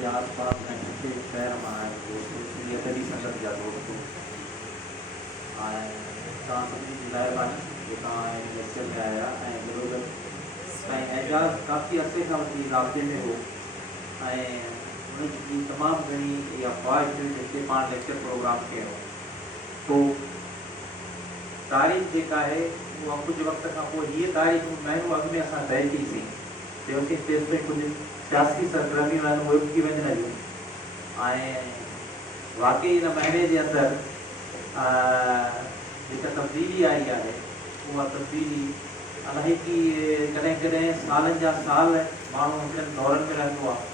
के आसपास ऐं किथे शहर मां आहिनि दोस्त इहे तॾहिं संगत जा दोस्त ऐं तव्हां सभिनी जी महिरबानी जो तव्हां हिन लेक्चर में आया ऐं गॾोगॾु साईं एजाज़ काफ़ी अरसे खां वठी राब्ते में हो ऐं उनजी तमामु घणी इहा ख़्वाहिश हुई जेके पाण लेक्चर प्रोग्राम कयो पोइ तारीख़ जेका आहे उहा कुझु वक़्त खां पोइ हीअ तारीख़ महीनो अॻु में असां तइ कईसीं चयोसीं तेसि में कुझु सियासी सरगर्मियूं आहिनि उहे बि थी वञनि लॻियूं ऐं वाक़ई हिन महीने जे अंदरि जेका तब्दीली आई आहे उहा तब्दीली अलाही की कॾहिं कॾहिं सालनि जा साल माण्हू हिननि दौरनि में रहंदो आहे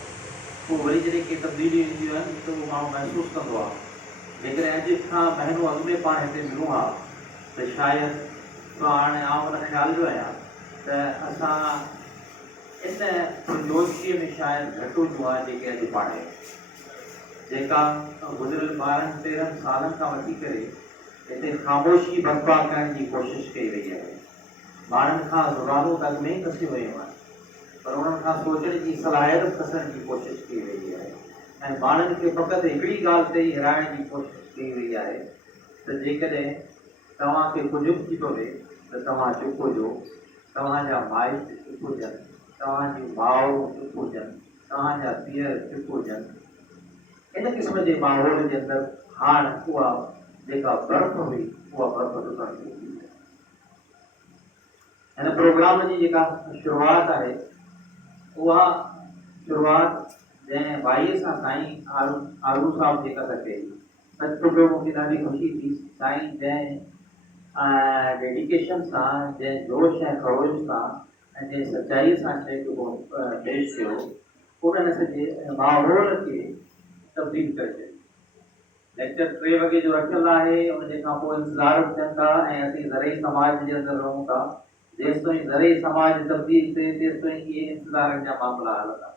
पोइ वरी जॾहिं के तब्दीलियूं ईंदियूं आहिनि त उहो माण्हू महसूसु कंदो आहे जेकॾहिं अॼु खां महीनो अॻु में पाण हिते मिलूं हा त शायदि तो हाणे आउं हुन ख़्याल जो आहियां त असां इन जोशीअ में शायदि घटि हुजो आहे जेके अॼु पाण जेका गुज़िरियल 12-13 सालनि खां वठी करे हिते ख़ामोशी बर्पा करण जी कोशिशि कई वई आहे ॿारनि खां ज़ुबानूं अॻ में कसियूं वयूं आहिनि पर उन्हनि खां सोचण जी सलाहियत कसण जी कोशिशि कई वई आहे ऐं ॿारनि खे फ़क़ति हिकिड़ी ॻाल्हि ते ई हिराइण जी कोशिशि कई वई आहे त जेकॾहिं तव्हांखे कुझु बि थी थो थिए त तव्हां चुप हुजो तव्हांजा माइट चुप हुजनि तव्हांजी माउ चुप हुजनि तव्हांजा पीअर चुप हुजनि इन क़िस्म जे माहौल जे अंदरि हाणे उहा जेका बर्फ़ हुई उहा बर्फ़ टुटण शुरू थी हिन प्रोग्राम जी जेका शुरूआत आहे उहा शुरूआत जंहिं भाईअ सां साईं आलू साहब जेका था कई सचपुचो मूंखे ॾाढी ख़ुशी थी साईं जंहिं डेडिकेशन सां जंहिं जोश ऐं ख़रोश सां ऐं जंहिं सचाईअ सां शइ खे पेश कयो उन्हनि सॼे माहौल खे तब्दील करे छॾियो लेक्चर 3 वॻे जो रखियलु आहे उन खां पोइ इंतज़ार थियनि था ऐं असीं ज़रई समाज जे अंदरि रहूं था जेसि ताईं ज़रई समाज तब्दील थिए तेसि ताईं इहे इंतज़ारनि जा मामला हलंदा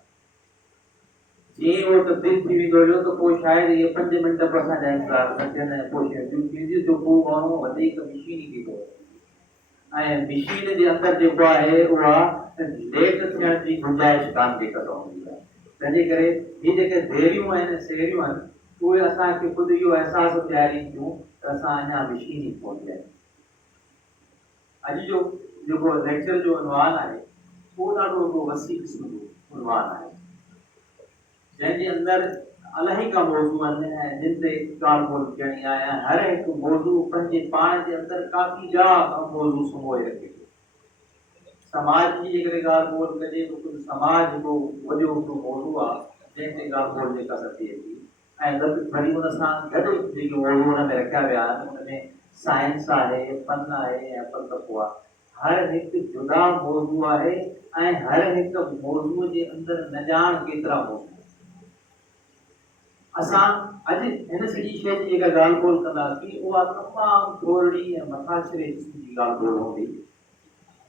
जीअं उहो तब्दील थी वेंदो हुयो त पोइ शायदि इहे 5 मिंट बि असांजा इंतज़ार न थियनि ऐं पोइ शयूं थींदियूं जो पोइ माण्हू वधीक मशीनी थी थो ऐं मशीन जे अंदरि जेको आहे उहा लेट थियण जी गुंजाइश कान थी कदो हूंदी आहे तंहिंजे करे हीअ जेके देरियूं आहिनि सेरियूं आहिनि उहे असांखे ख़ुदि इहो अहसासु ॾियारीनि थियूं त असां अञा मशीनी पहुची आहियूं अॼु जो जेको लेक्चर जो उनवान आहे उहो ॾाढो वसी क़िस्म जो उनवान आहे जंहिंजे अंदरि अलाही का मौज़ू आहिनि ऐं जिन ते ॻाल्हि ॿोल करणी आहे ऐं हर हिकु मौज़ू पंहिंजे पाण जे अंदरि काफ़ी ॿिया मौज़ू समोए रखे थो समाज जी जेकॾहिं ॻाल्हि ॿोल कजे त कुझु समाज जो वॾो हिकिड़ो मौज़ू आहे जंहिं ते ॻाल्हि ॿोल जेका थिए थी ऐं वरी हुन सां गॾु जेके मौज़ू हुन में रखिया विया आहिनि हुन में साइंस आहे फन आहे ऐं फ़लसफ़ो आहे हर हिकु जुदा मौज़ू आहे ऐं हर हिकु मौज़ूअ जे अंदरि न ॼाण केतिरा मौज़ू असां अॼु हिन सॼी शइ जी जेका ॻाल्हि ॿोल कंदासीं उहा तमामु थोरी ऐं मथाछिरे क़िस्म जी ॻाल्हि ॿोल हूंदी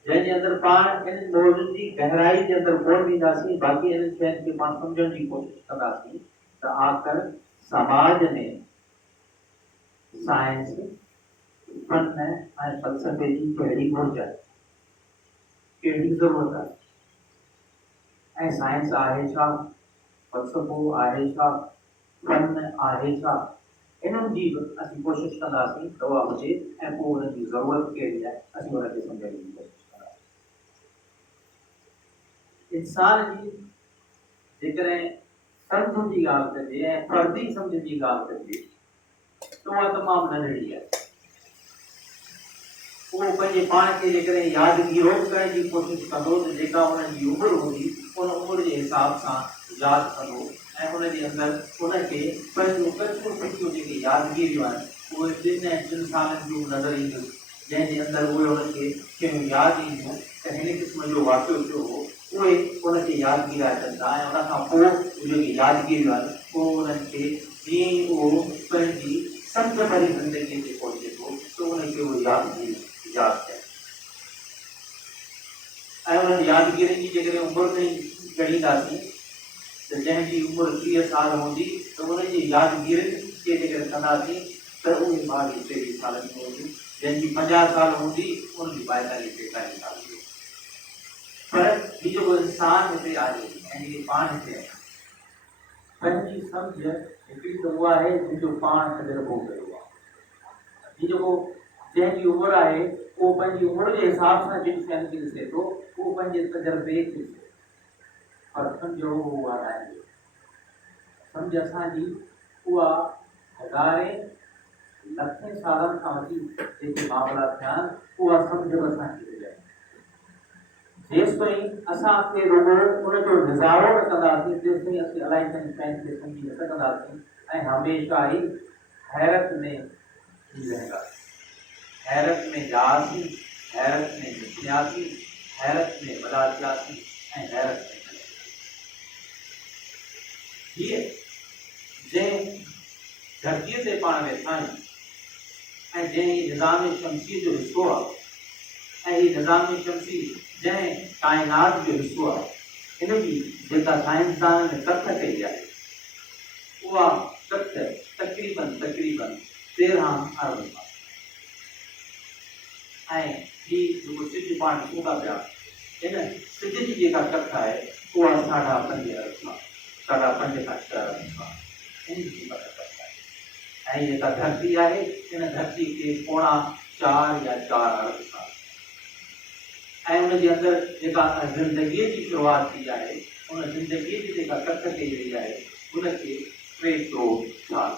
जंहिंजे अंदरि पाण इन मौज़ुनि जी गहराई जे अंदरि कोन वेंदासीं बाक़ी इन शयुनि खे पाण सम्झण जी कोशिशि कंदासीं त आख़िर समाज में साइंस फन ऐं फ़लसफ़े जी कहिड़ी घुरिज आहे कहिड़ी ज़रूरत आहे ऐं साइंस आहे छा फ़लसफ़ो आहे छा फन आहे छा इन्हनि जी बि असीं कोशिशि कंदासीं त उहा हुजे ऐं पोइ उन्हनि जी ज़रूरत कहिड़ी आहे असीं उनखे सम्झण जी कोशिशि कंदासीं इंसान जी जेकॾहिं सम्झ जी ॻाल्हि कजे ऐं फर्दी सम्झ जी ॻाल्हि कजे त उहा तमामु नंढड़ी आहे उहो पंहिंजे पाण खे जेकॾहिं यादगिरो करण जी कोशिशि कंदो त जेका उन्हनि जी उमिरि हूंदी उन उमिरि जे हिसाब सां यादि कंदो ऐं उनजे अंदरि उनखे पंहिंजूं कचियूं पिचियूं जेके यादगिरियूं आहिनि उहे 2 ऐं 3 सालनि जूं नज़र ईंदियूं जंहिंजे अंदरि उहे उनखे शयूं यादि ईंदियूं त हिन क़िस्म जो वाक़ियो थियो हो उहे उनखे यादगिरी अचनि था ऐं उनखां पोइ जेके यादगिरियूं आहिनि उहे उन्हनि खे जीअं ई उहो पंहिंजी समुझ भरी ज़िंदगीअ ते पहुचे थो त उनखे उहो यादगिरी यादि थियनि ऐं उन्हनि यादगिरियुनि जी जेकॾहिं उमिरि में ॻणींदासीं त जंहिंजी उमिरि 30 साल हूंदी त उनजी यादगिरियुनि खे जेकॾहिं कंदासीं त उहे 22-23 सालनि जी हूंदी जंहिंजी 50 साल हूंदी उनजी 42-43 साल जी पर हीउ जेको इंसान हिते आहे ऐं जेके पाण हिते आहियूं पंहिंजी सम्झ हिकिड़ी त उहा आहे जंहिंजो पाण तजुर्बो कयो आहे। हीअ जेको जंहिंजी उमिरि आहे उहो पंहिंजी उमिरि जे हिसाब सां जिन शयुनि खे ॾिसे थो उहो पंहिंजे तजुर्बे खे ॾिसे, पर सम्झ उहा आहे। सम्झ असांजी उहा हज़ारे लखे सालनि खां वठी जेके मामला थिया आहिनि उहा सम्झ बि असांखे मिले। जेसि ताईं असांखे रुॻो उनजो नज़ारो न कंदासीं तेसि ताईं असीं अलाही चङी शयुनि खे सम्झी न सघंदासीं ऐं हमेशह ई हैरत में थी रहंदासीं। हैरत में जासीं, हैरत में निकियासीं, हैरत में वॾा थियासीं ऐं हैरत में हीअ जंहिं धरतीअ ते पाण वेठा आहियूं ऐं जंहिं निज़ाम शमसी जो हिसो आहे ऐं हीअ निज़ाम शमसी जंहिं काइनात जो हिसो आहे, हिनजी जेका साइंसदाननि कथ कई आहे उहा कथ तक़रीबन 13 अरब साल ऐं ही जेको सिज पाण ॾिसूं था पिया इन सिज जी जेका कथ आहे उहा 5.5 अरब साल 5.5 खां 6 अरब साल इन जी जेका कथ आहे ऐं जेका धरती आहे इन धरती खे 4.5 या 4 अरब साल ऐं उनजे अंदरि जेका ज़िंदगीअ जी शुरूआत थी आहे उन ज़िंदगीअ जी जेका कथ कई वई आहे उनखे 3 करोड़ साल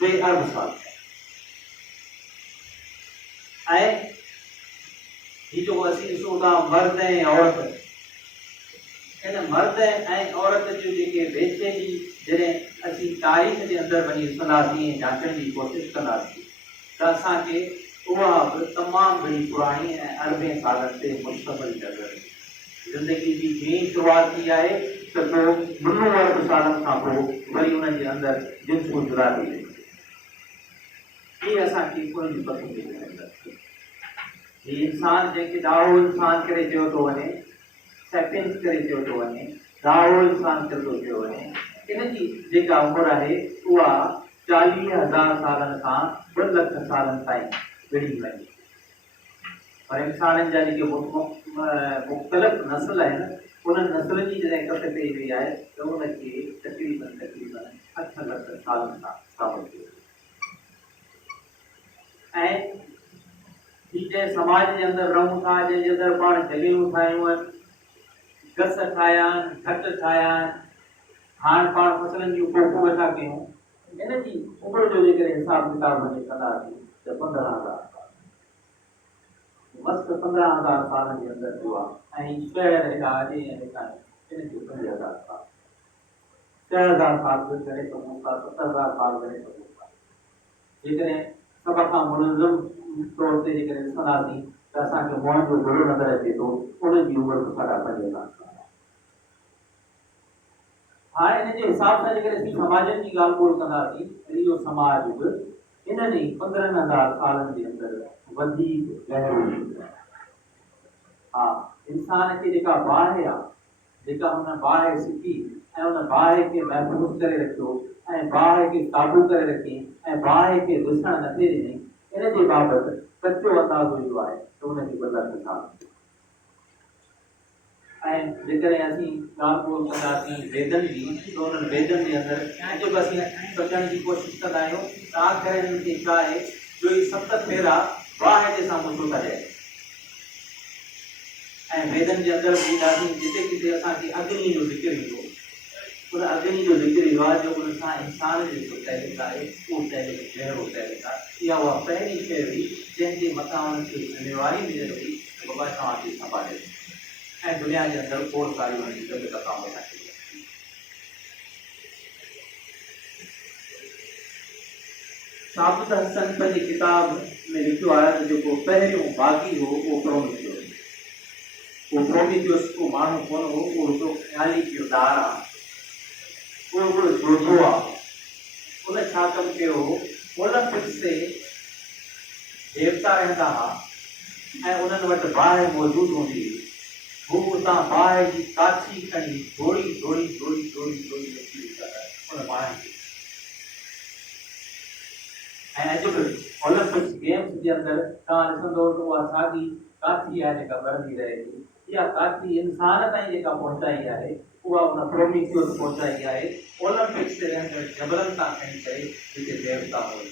3 अरब साल ऐं हीअ जेको असीं ॾिसूं था मर्द ऐं औरत, इन मर्द ऐं औरत जूं जेके बेचैनी जॾहिं असीं तारीख़ जे अंदरि वञी ॾिसंदासीं ऐं झांकण जी कोशिशि कंदासीं त असांखे उहा बि तमामु घणी पुराणी ऐं अरबें सालनि ते मुश्तमिल नज़र ईंदी। ज़िंदगी जी जीअं शुरूआत थी आहे त पोइ 9 अरब सालनि खां पोइ वरी उन्हनि जे अंदरि जिन्सूं जुदा थी वई। हीअ असांखे उन्हनि जी पसंदि थी। हीअ इंसान जंहिंखे डाहो इंसान करे चयो थो वञे, सेपियंस करे चयो थो वञे, डाहो इंसान करे थो चयो वञे, इन जी जेका उमिरि आहे उहा 40,000 सालनि खां 2 लख सालनि ताईं विढ़ी वञे। पर इंसाननि जा जेके मुख़्तलिफ़ नस्ल आहिनि उन नस्ल जी जॾहिं कथ कई वई आहे त उनखे तक़रीबन 8 लख सालनि खां साबित कयो। ऐं ही जंहिं समाज जे अंदरि रहूं था, जंहिंजे अंदरि पाण जॻहियूं ठाहियूं आहिनि, गस ठाहिया आहिनि, घट ठाहिया आहिनि, हाणे पाण फसलनि जूं पोखूं वेठा कयूं, इन जी उमिरि जो जेकॾहिं हिसाब किताब वञी कंदासीं त 15,000 साल मस्तु 15,000 सालनि जे अंदरि थियो आहे। ऐं शहर हेॾा अॼे ऐं हेॾा इन जो 5,000 साल 6,000 साल बि करे सघूं था, 7,000 साल करे सघूं था। जेकॾहिं सभ खां मुनज़म तौर ते जेकॾहिं ॾिसंदासीं त असांखे मोहन जो घड़ो नज़र अचे थो, उनजी उमिरि 5,000 साल आहे। हाणे इन जे हिसाब सां जेकॾहिं असीं समाजनि जी ॻाल्हि ॿोल कंदासीं त इहो समाज बि इन्हनि 15,000 सालनि जे अंदरि वधीक गहरो थी वियो आहे। हा, इंसान खे जेका बाहि आहे, जेका हुन बाहि सिखी ऐं उन बाहि खे महफ़ूज़ करे रखियो ऐं बाहि खे क़ाबू करे रखी ऐं बाहि खे ॾिसणु नथी ॾिनी, इन जे बाबति सचो अंदाज़ो इहो आहे त उनजी 2 लख साल। ऐं जेकॾहिं असीं ॻाल्हि ॿोल कंदासीं वेदनि जी त उन्हनि वेदनि जे अंदरि जेको असीं सम्झण जी कोशिशि कंदा आहियूं त आख़िर हिननि खे छा आहे जो ही 7 फेरा बाहि जे साम्हूं छो था ॾियनि। ऐं वेदनि जे अंदरि बि ॾाढी जिते किथे असांखे अग्नि जो ज़िक्र ईंदो, उन अग्नि जो ज़िक्र ईंदो आहे जो उन सां इंसान जो जेको तहलीक आहे उहो तहलीक गहरो तहलीक आहे। इहा उहा पहिरीं शइ हुई जंहिंजे मथां उनखे ज़िम्मेवारी मिलियल हुई त बाबा तव्हांखे संभाले ऐं दुनिया जे अंदरि खोड़ सारियूं उन्हनि जी कथाऊं वेठा कई। साबित हसन पंहिंजी किताब में लिखियो आहे त जेको पहिरियों बाग़ी हो उहो प्रोमीथियस हो। उहो प्रोमीथियस को माण्हू कोन हो, उहो हिकिड़ो ख़्याली किरदार आहे, उहो हिकिड़ो जोधो आहे। उन छा कमु कयो हो, ओलंपिक्स ते देवता रहंदा हुआ ऐं उन्हनि वटि बाहि मौजूदु हूंदी हुई। हू उतां बाहि जी काठी खणी दौड़ी दौड़ी दौड़ी दौड़ी दौड़ी अची उन बाहि खे। ऐं अॼु बि ओलंपिक्स गेम्स जे अंदरि तव्हां ॾिसंदो त उहा साॻी काठी आहे जेका ॿरंदी रहे थी, या काफ़ी इंसान ताईं जेका पहुचाई आहे उहा उन प्रोमीथियस पहुचाई आहे ओलंपिक्स ते रहंदड़ जबलनि तां खणी करे जिते देवता हुआ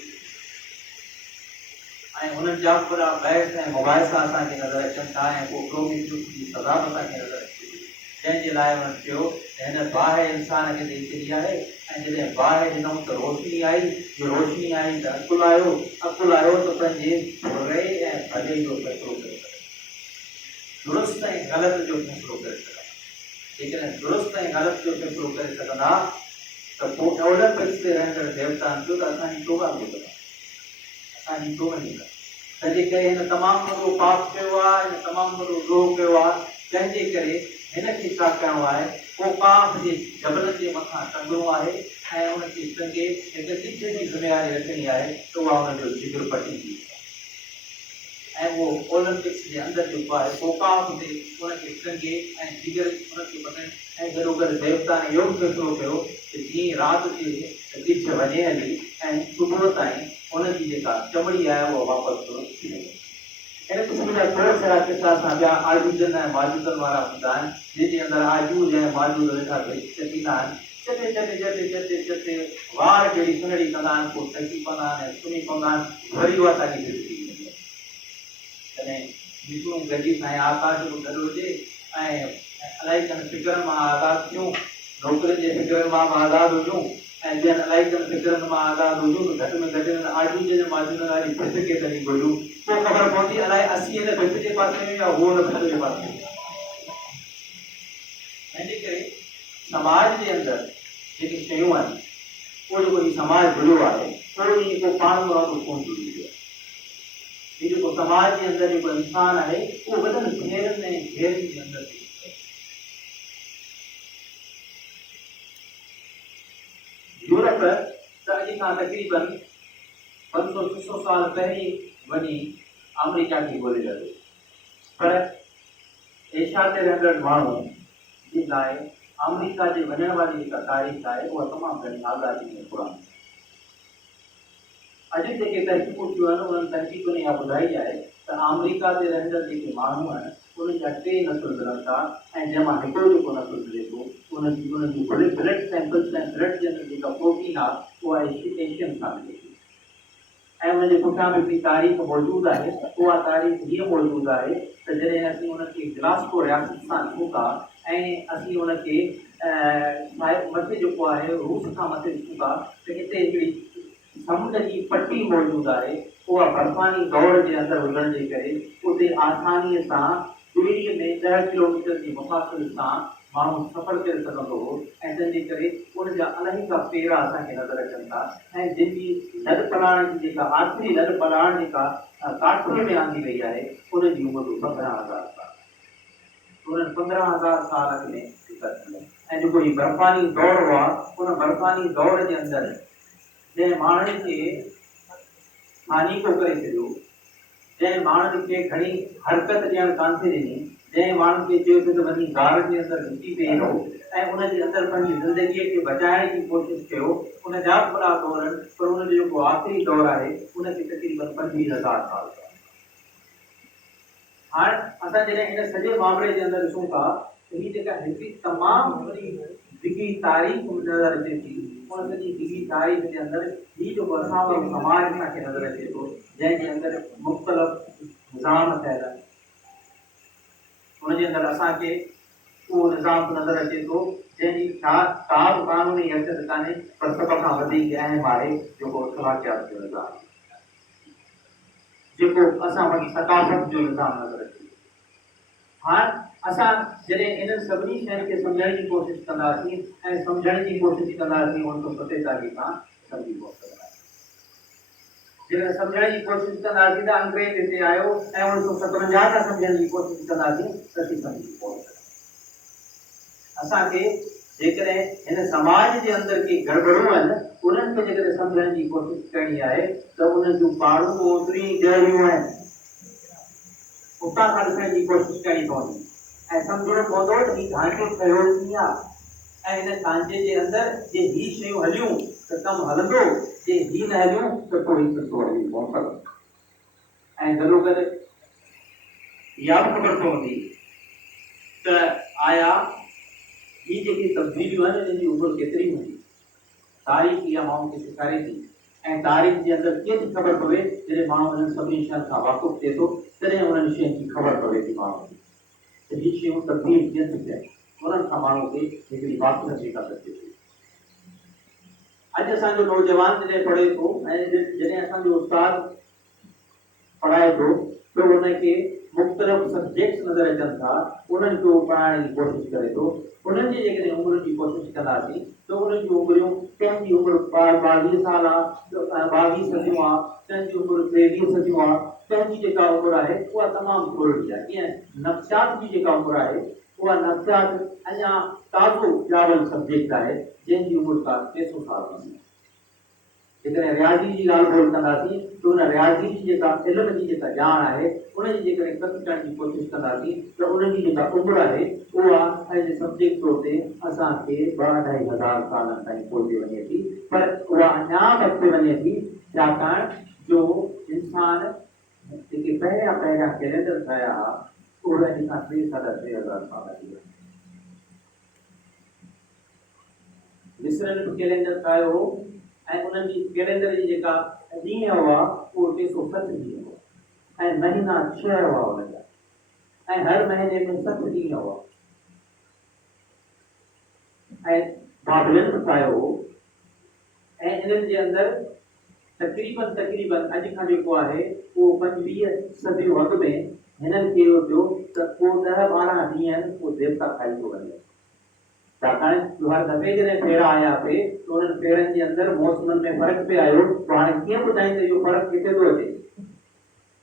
ऐं उन्हनि जा पूरा बहस ऐं मुबाहिसा असांखे नज़र अचनि था ऐं पोइ प्रोमीथियस जी सज़ा बि असांखे नज़र अचे थी जंहिंजे लाइ उन्हनि चयो त हिन बाहि इंसान खे ॾेई छॾी आहे ऐं जॾहिं बाहि ॾिनऊं त रोशनी आई रोशनी आई त अकुलु आयो त पंहिंजे बुरे ऐं भले जो फ़ैसिलो करे सघंदा दुरुस्त ऐं ग़लति जो फ़ैसिलो करे सघंदा जेकॾहिं दुरुस्त ऐं ग़लति जो फ़ैसिलो करे सघंदा त पोइ ओलंपिक्स ते रहंदड़ देवताउनि जो त असांजी तौबा ॿुधंदा असांजी तौबा ॾींदा तंहिंजे करे हिन तमामु वॾो पाप कयो आहे हिन तमामु वॾो द्रोह कयो आहे तंहिंजे करे हिनखे छा करिणो आहे कोकाफ जे जबल जे मथां टंगिणो आहे ऐं उनखे टंगे हिकु किच जी ज़िमेवारी रखणी आहे त उहा हुनजो जिगर पटिजी ऐं उहो ओलंपिक्स जे अंदरि जेको आहे कोकाफ ते उनखे टंगे ऐं जिगर उनखे पटनि ऐं गॾो गॾु देवता ने इहो बि फ़ैसिलो कयो त जीअं राति जे गिच वञे हली ऐं सुबुह ताईं उनजी जेका चमड़ी आहे उहा वापसि थी वञे हिन क़िस्म जा खोड़ सारा किसा असां ॿिया आजूजन ऐं माजूदनि वारा हूंदा आहिनि जंहिंजे अंदरि आजूज ऐं माजूद वेठा थींदा आहिनि चटे वार जहिड़ी सुनड़ी कंदा आहिनि पोइ टकी पवंदा आहिनि ऐं सुम्ही पवंदा आहिनि वरी उहा असांजी ज़िंदगी वेंदी आहे तॾहिं विष्णु गॾी ऐं आकाश बि गॾु हुजे ऐं इलाही कनि फिक्रनि मां आज़ादु थियूं नौकरियुनि जे फिक्रनि मां बि आज़ादु हुजूं ऐं ॿियनि इलाही कनि फिक्रनि मां आज़ादु हुजूं त घटि में घटि आजूज जे माजूद वारी फिट खे तॾहिं घुरियूं पोइ ख़बर पवंदी अलाए असीं हिन भित जे पासे में या उहो हुन भित जे पासे में तंहिंजे करे समाज जे अंदरि जेके शयूं आहिनि उहो जेको हीउ समाज जुड़ियो आहे उहो ई जेको पाण वारो कोन जुड़ी वियो आहे हीउ जेको समाज जे अंदरि जेको इंसानु आहे उहो वॾनि घेरनि ऐं घेरनि जे अंदरि यूरोप त अॼु खां तक़रीबन 500-600 साल पहिरीं वञी अमेरिका खे ॻोल्हे लॻो पर एशिया ते रहंदड़ माण्हू जे लाइ अमेरिका जे वञण वारी जेका तारीख़ आहे उहा तमामु घणी आज़ादी में पुराणी अॼु जेके तहक़ीक़ूं थियूं आहिनि उन्हनि तहक़ीक़ुनि इहा ॿुधाई आहे त अमेरिका ते रहंदड़ जेके माण्हू आहिनि उन्हनि जा 3 नसुल मिलनि था ऐं जंहिंमां हिकिड़ो जेको नसुल मिले थो उनजी ब्लड सैंपल्स ऐं ब्लड जे अंदरि जेका प्रोटीन आहे उहा एशियन सां मिले थी ऐं उनजे पुठियां बि हिकिड़ी तारीख़ मौजूदु आहे उहा तारीख़ हीअ मौजूदु आहे त जॾहिं असीं उनखे ग्लास्को रियासत सां ॾिसूं था ऐं असीं उनखे मथे जेको आहे रूस खां मथे ॾिसूं था त हिते हिकिड़ी समुंड जी पटी मौजूदु आहे उहा बर्फ़ानी दौड़ जे अंदरि हुजण जे करे उते आसानीअ सां ॿेड़ीअ में 10 किलोमीटर जी मुफ़ासिल सां माण्हू सफ़र करे सघंदो हो ऐं तंहिंजे करे उनजा इलाही का पेरा असांखे नज़र अचनि था ऐं जंहिंजी लॾ पलाण जी जेका आख़िरी लॾ पलाण जेका काठिए में आंदी वई आहे उनजी उमिरि 15,000 साल उन्हनि 15,000 साल में ऐं जेको हीउ बर्फ़ानी दौड़ हुआ उन बर्फ़ानी दौड़ जे अंदरि जंहिं माण्हुनि खे हानी को करे छॾियो जंहिं माण्हुनि खे घणी हरकत ॾियणु कान थी ॾिनी जंहिं माण्हुनि खे चयो त वञी गार जे अंदरि घुसी पई रहो ऐं उनजे अंदरि पंहिंजी ज़िंदगीअ खे बचाइण जी कोशिशि कयो उन जा बि वॾा दौर आहिनि पर उनजो जेको आख़िरी दौर आहे उनखे तक़रीबन 25,000 साल हाणे असां जॾहिं हिन सॼे मामले जे अंदरि ॾिसूं था त हीअ जेका हिकिड़ी तमामु वॾी डिघी तारीख़ नज़र अचे थी उन सॼी डिघी तारीख़ जे अंदरि हीअ जेको असां वारो समाज असांखे नज़र अचे थो जंहिंजे अंदरि मुख़्तलिफ़ निज़ाम ठहियल आहिनि उनजे अंदरि असांखे उहो निज़ाम नज़र अचे थो जंहिंजी का बि कानूनी हैसियत कान्हे पर सभ खां वधीक अहम आहे जेको अख़लाक़ियात जो निज़ाम जेको असां वटि सकाफ़त जो निज़ाम नज़र अचे थो हाणे असां जॾहिं इन्हनि सभिनी शयुनि खे सम्झण जी कोशिशि कंदासीं ऐं सम्झण जी कोशिशि कंदासीं 1947 खां सम्झी पहुचंदासीं जॾहिं सम्झण जी कोशिशि कंदासीं त अंग्रेज हिते आयो ऐं 1957 खां सम्झण जी कोशिशि कंदासीं त असीं सम्झी पहुचंदासीं असांखे जेकॾहिं हिन समाज जे अंदरि के गड़बड़ियूं आहिनि उन्हनि खे जेकॾहिं सम्झण जी कोशिशि करणी आहे त उन्हनि जूं पाड़ूं ओतिरी गहरियूं आहिनि उतां खां ॾिसण जी कोशिशि करणी पवंदी ऐं सम्झणो पवंदो त हीउ ढांचो ठहियो कीअं आहे ऐं हिन ढांचे जे अंदरि जे हीअ शयूं हलियूं त कमु हलंदो जे हीअ न हलियूं त पोइ हीउ सुठो हली कोन सघंदो ऐं गॾो गॾु इहा बि ख़बर पवंदी त आया ही जेके तब्दीलियूं आहिनि इन्हनि जी उमिरि केतिरी हूंदी। तारीख़ इहा माण्हुनि खे सेखारे थी ऐं तारीख़ जे अंदरि कीअं थी ख़बर पवे जॾहिं माण्हू उन्हनि सभिनी शयुनि खां वाक़ुफ़ु थिए थो तॾहिं उन्हनि शयुनि जी ख़बर पवे थी माण्हू खे त हीअ शयूं तब्दील कीअं थी थियनि उन्हनि खां माण्हू खे हिकिड़ी वाक़ुफ़ जेका अचे थी। अॼु असांजो नौजवान जॾहिं पढ़े थो ऐं जॾहिं असांजो उस्ताद पढ़ाए थो तो उनखे मुख़्तलिफ़ सब्जेक्ट्स नज़र अचनि था उन्हनि खे पढ़ाइण जी कोशिशि करे थो। उन्हनि जी जेकॾहिं उमिरि जी कोशिशि कंदासीं त उन्हनि जूं उमिरियूं कंहिंजी उमिरि 22 साल आहे 22 सदियूं आहे कंहिंजी उमिरि 23 सदियूं आहे कंहिंजी जेका उमिरि आहे उहा तमामु थोरी आहे। कीअं नफ़्सियात जी जेका उमिरि आहे उहा नफ़्सियात अञा ताज़ो ॼावल सब्जेक्ट आहे जंहिंजी उमिरि का 600 साल आहे। जेकॾहिं रियाज़ी जी ॻाल्हि ॿोल कंदासीं त उन रियाज़ी जी जेका इल्म जी जेका ॼाण आहे उनजी जेकॾहिं कस करण जी कोशिशि कंदासीं त उनजी जेका उमिरि आहे उहा एज ए सब्जेक्ट तौर ते असांखे 2-2.5 हज़ार सालनि ताईं पहुची वञे थी पर उहा अञा अॻिते वञे थी छाकाणि जो इंसान जेके पहिरियां कैलेंडर ठाहिया हुआ उहे अॼु खां 3-3.5 हज़ार साल थी विया। मिस्रनि बि कैलेंडर ठाहियो हो ऐं उन्हनि जी कैलेंडर जी जेका ॾींहं हुआ उहो 360 ॾींहं हुआ ऐं महीना 6 हुआ उनजा ऐं हर महीने में 7 ॾींहं हुआ ऐं बाबिलन बि ठाहियो हो ऐं इन्हनि जे अंदरि तक़रीबन अॼु खां जेको आहे उहो 25 सदियूं अॻु में हिननि खे इहो थियो त को 10-12 ॾींहं आहिनि उहो देवता खाई थो वञे छाकाणि जो हर दफ़े जॾहिं फेरा आया पे त उन्हनि फेरनि जे अंदरि मौसमनि में फ़र्क़ु पियो आयो त हाणे कीअं ॿुधाईंदे इहो फ़र्क़ु किथे थो अचे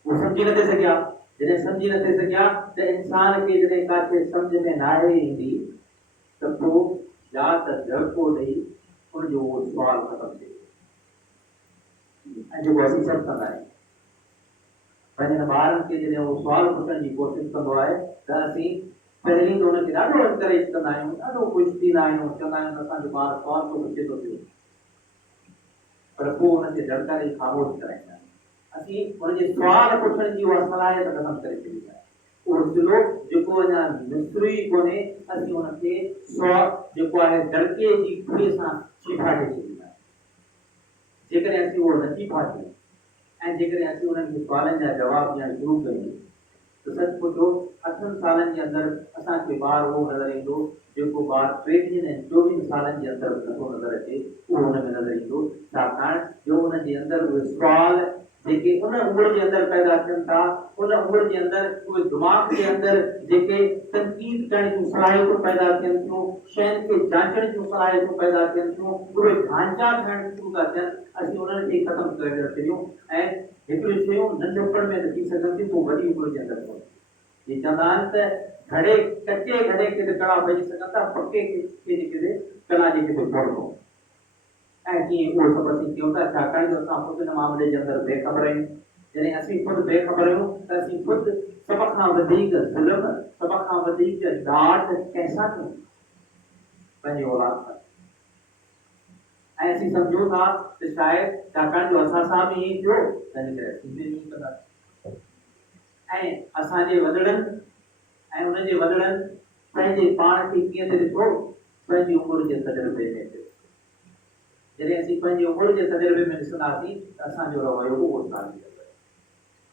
उहो सम्झी नथे सघिया। जॾहिं सम्झी नथे सघिया त इंसान खे जॾहिं काथे सम्झ में नाहे ईंदी त पोइ या त झड़को ॾेई उनजो उहो सुवाल ख़तमु थिए ऐं जेको असीं सभु कंदा आहियूं पंहिंजनि ॿारनि खे जॾहिं उहो सुवाल पुछण जी कोशिशि कंदो आहे त असीं पहिरीं त हुनखे ॾाढो एनकरेज कंदा आहियूं ॾाढो ख़ुशि थींदा आहियूं चवंदा आहियूं असांजो ॿार सुवाल थो पुछे थो पियो पर पोइ हुनखे झड़का ॾेई ख़ामोश कराईंदा आहियूं। असीं हुनजे सुवाल पुछण जी उहा सलाहियत ख़तमु करे छॾी आहे उहो सिलो जेको अञा निसरू ई कोन्हे असीं हुनखे जेको आहे झड़के जी खुलीअ सां छिफाटे छॾींदा आहियूं। जेकॾहिं असीं उहो नथी फाटियूं ऐं जेकॾहिं असीं उन्हनि खे सुवालनि जा जवाब ॾियणु शुरू कयूं त सच पुछो 8 सालनि जे अंदरि असांखे ॿार उहो नज़र ईंदो जेको ॿार 23 ऐं 24 सालनि जे अंदरि नथो नज़र अचे उहो हुन में नज़र ईंदो छाकाणि जो हुन जे अंदरि उहे सुवाल जेके उन उमिरि जे अंदरि पैदा थियनि था उन उमिरि जे अंदरि उहे दिमाग़ जे अंदरि जेके तनक़ीद करण जूं सलाहियतूं पैदा थियनि थियूं शयुनि खे जांचण जूं सलाहियतूं पैदा थियनि थियूं उहे ढांचा ठाहिण शुरू था थियनि असीं उन्हनि खे ख़तमु करे छॾियूं ऐं हिकिड़ियूं शयूं नंढपण में न थी सघनि थियूं पोइ वॾी उमिरि जे अंदरि ये चवंदा आहिनि त घड़े कचे घड़े खे त कड़ा पइजी सघनि था पके खे जेके कला जेके पढ़ंदो ऐं कीअं उहो सभु असीं कयूं था छाकाणि जो असां ख़ुदि हिन मामले जे अंदरि बेख़बर आहियूं। जॾहिं असीं ख़ुदि बेख़बर आहियूं त असीं ख़ुदि सभ खां वधीक ज़ुल्म सभ खां वधीक डांट कंहिंसां कयूं पंहिंजे औलाद सां ऐं असीं सम्झूं था त शायदि छाकाणि जो असां सां बि ईअं थियो तंहिंजे करे असीं बि ईअं कंदासीं ऐं असांजे वॾड़नि ऐं उनजे वॾड़नि पंहिंजे पाण खे कीअं त ॾिठो पंहिंजी उमिरि जे तजुर्बे में थियो। जॾहिं असीं पंहिंजी उमिरि जे तजुर्बे में ॾिसंदासीं त असांजो रवैयो उहो साॻियो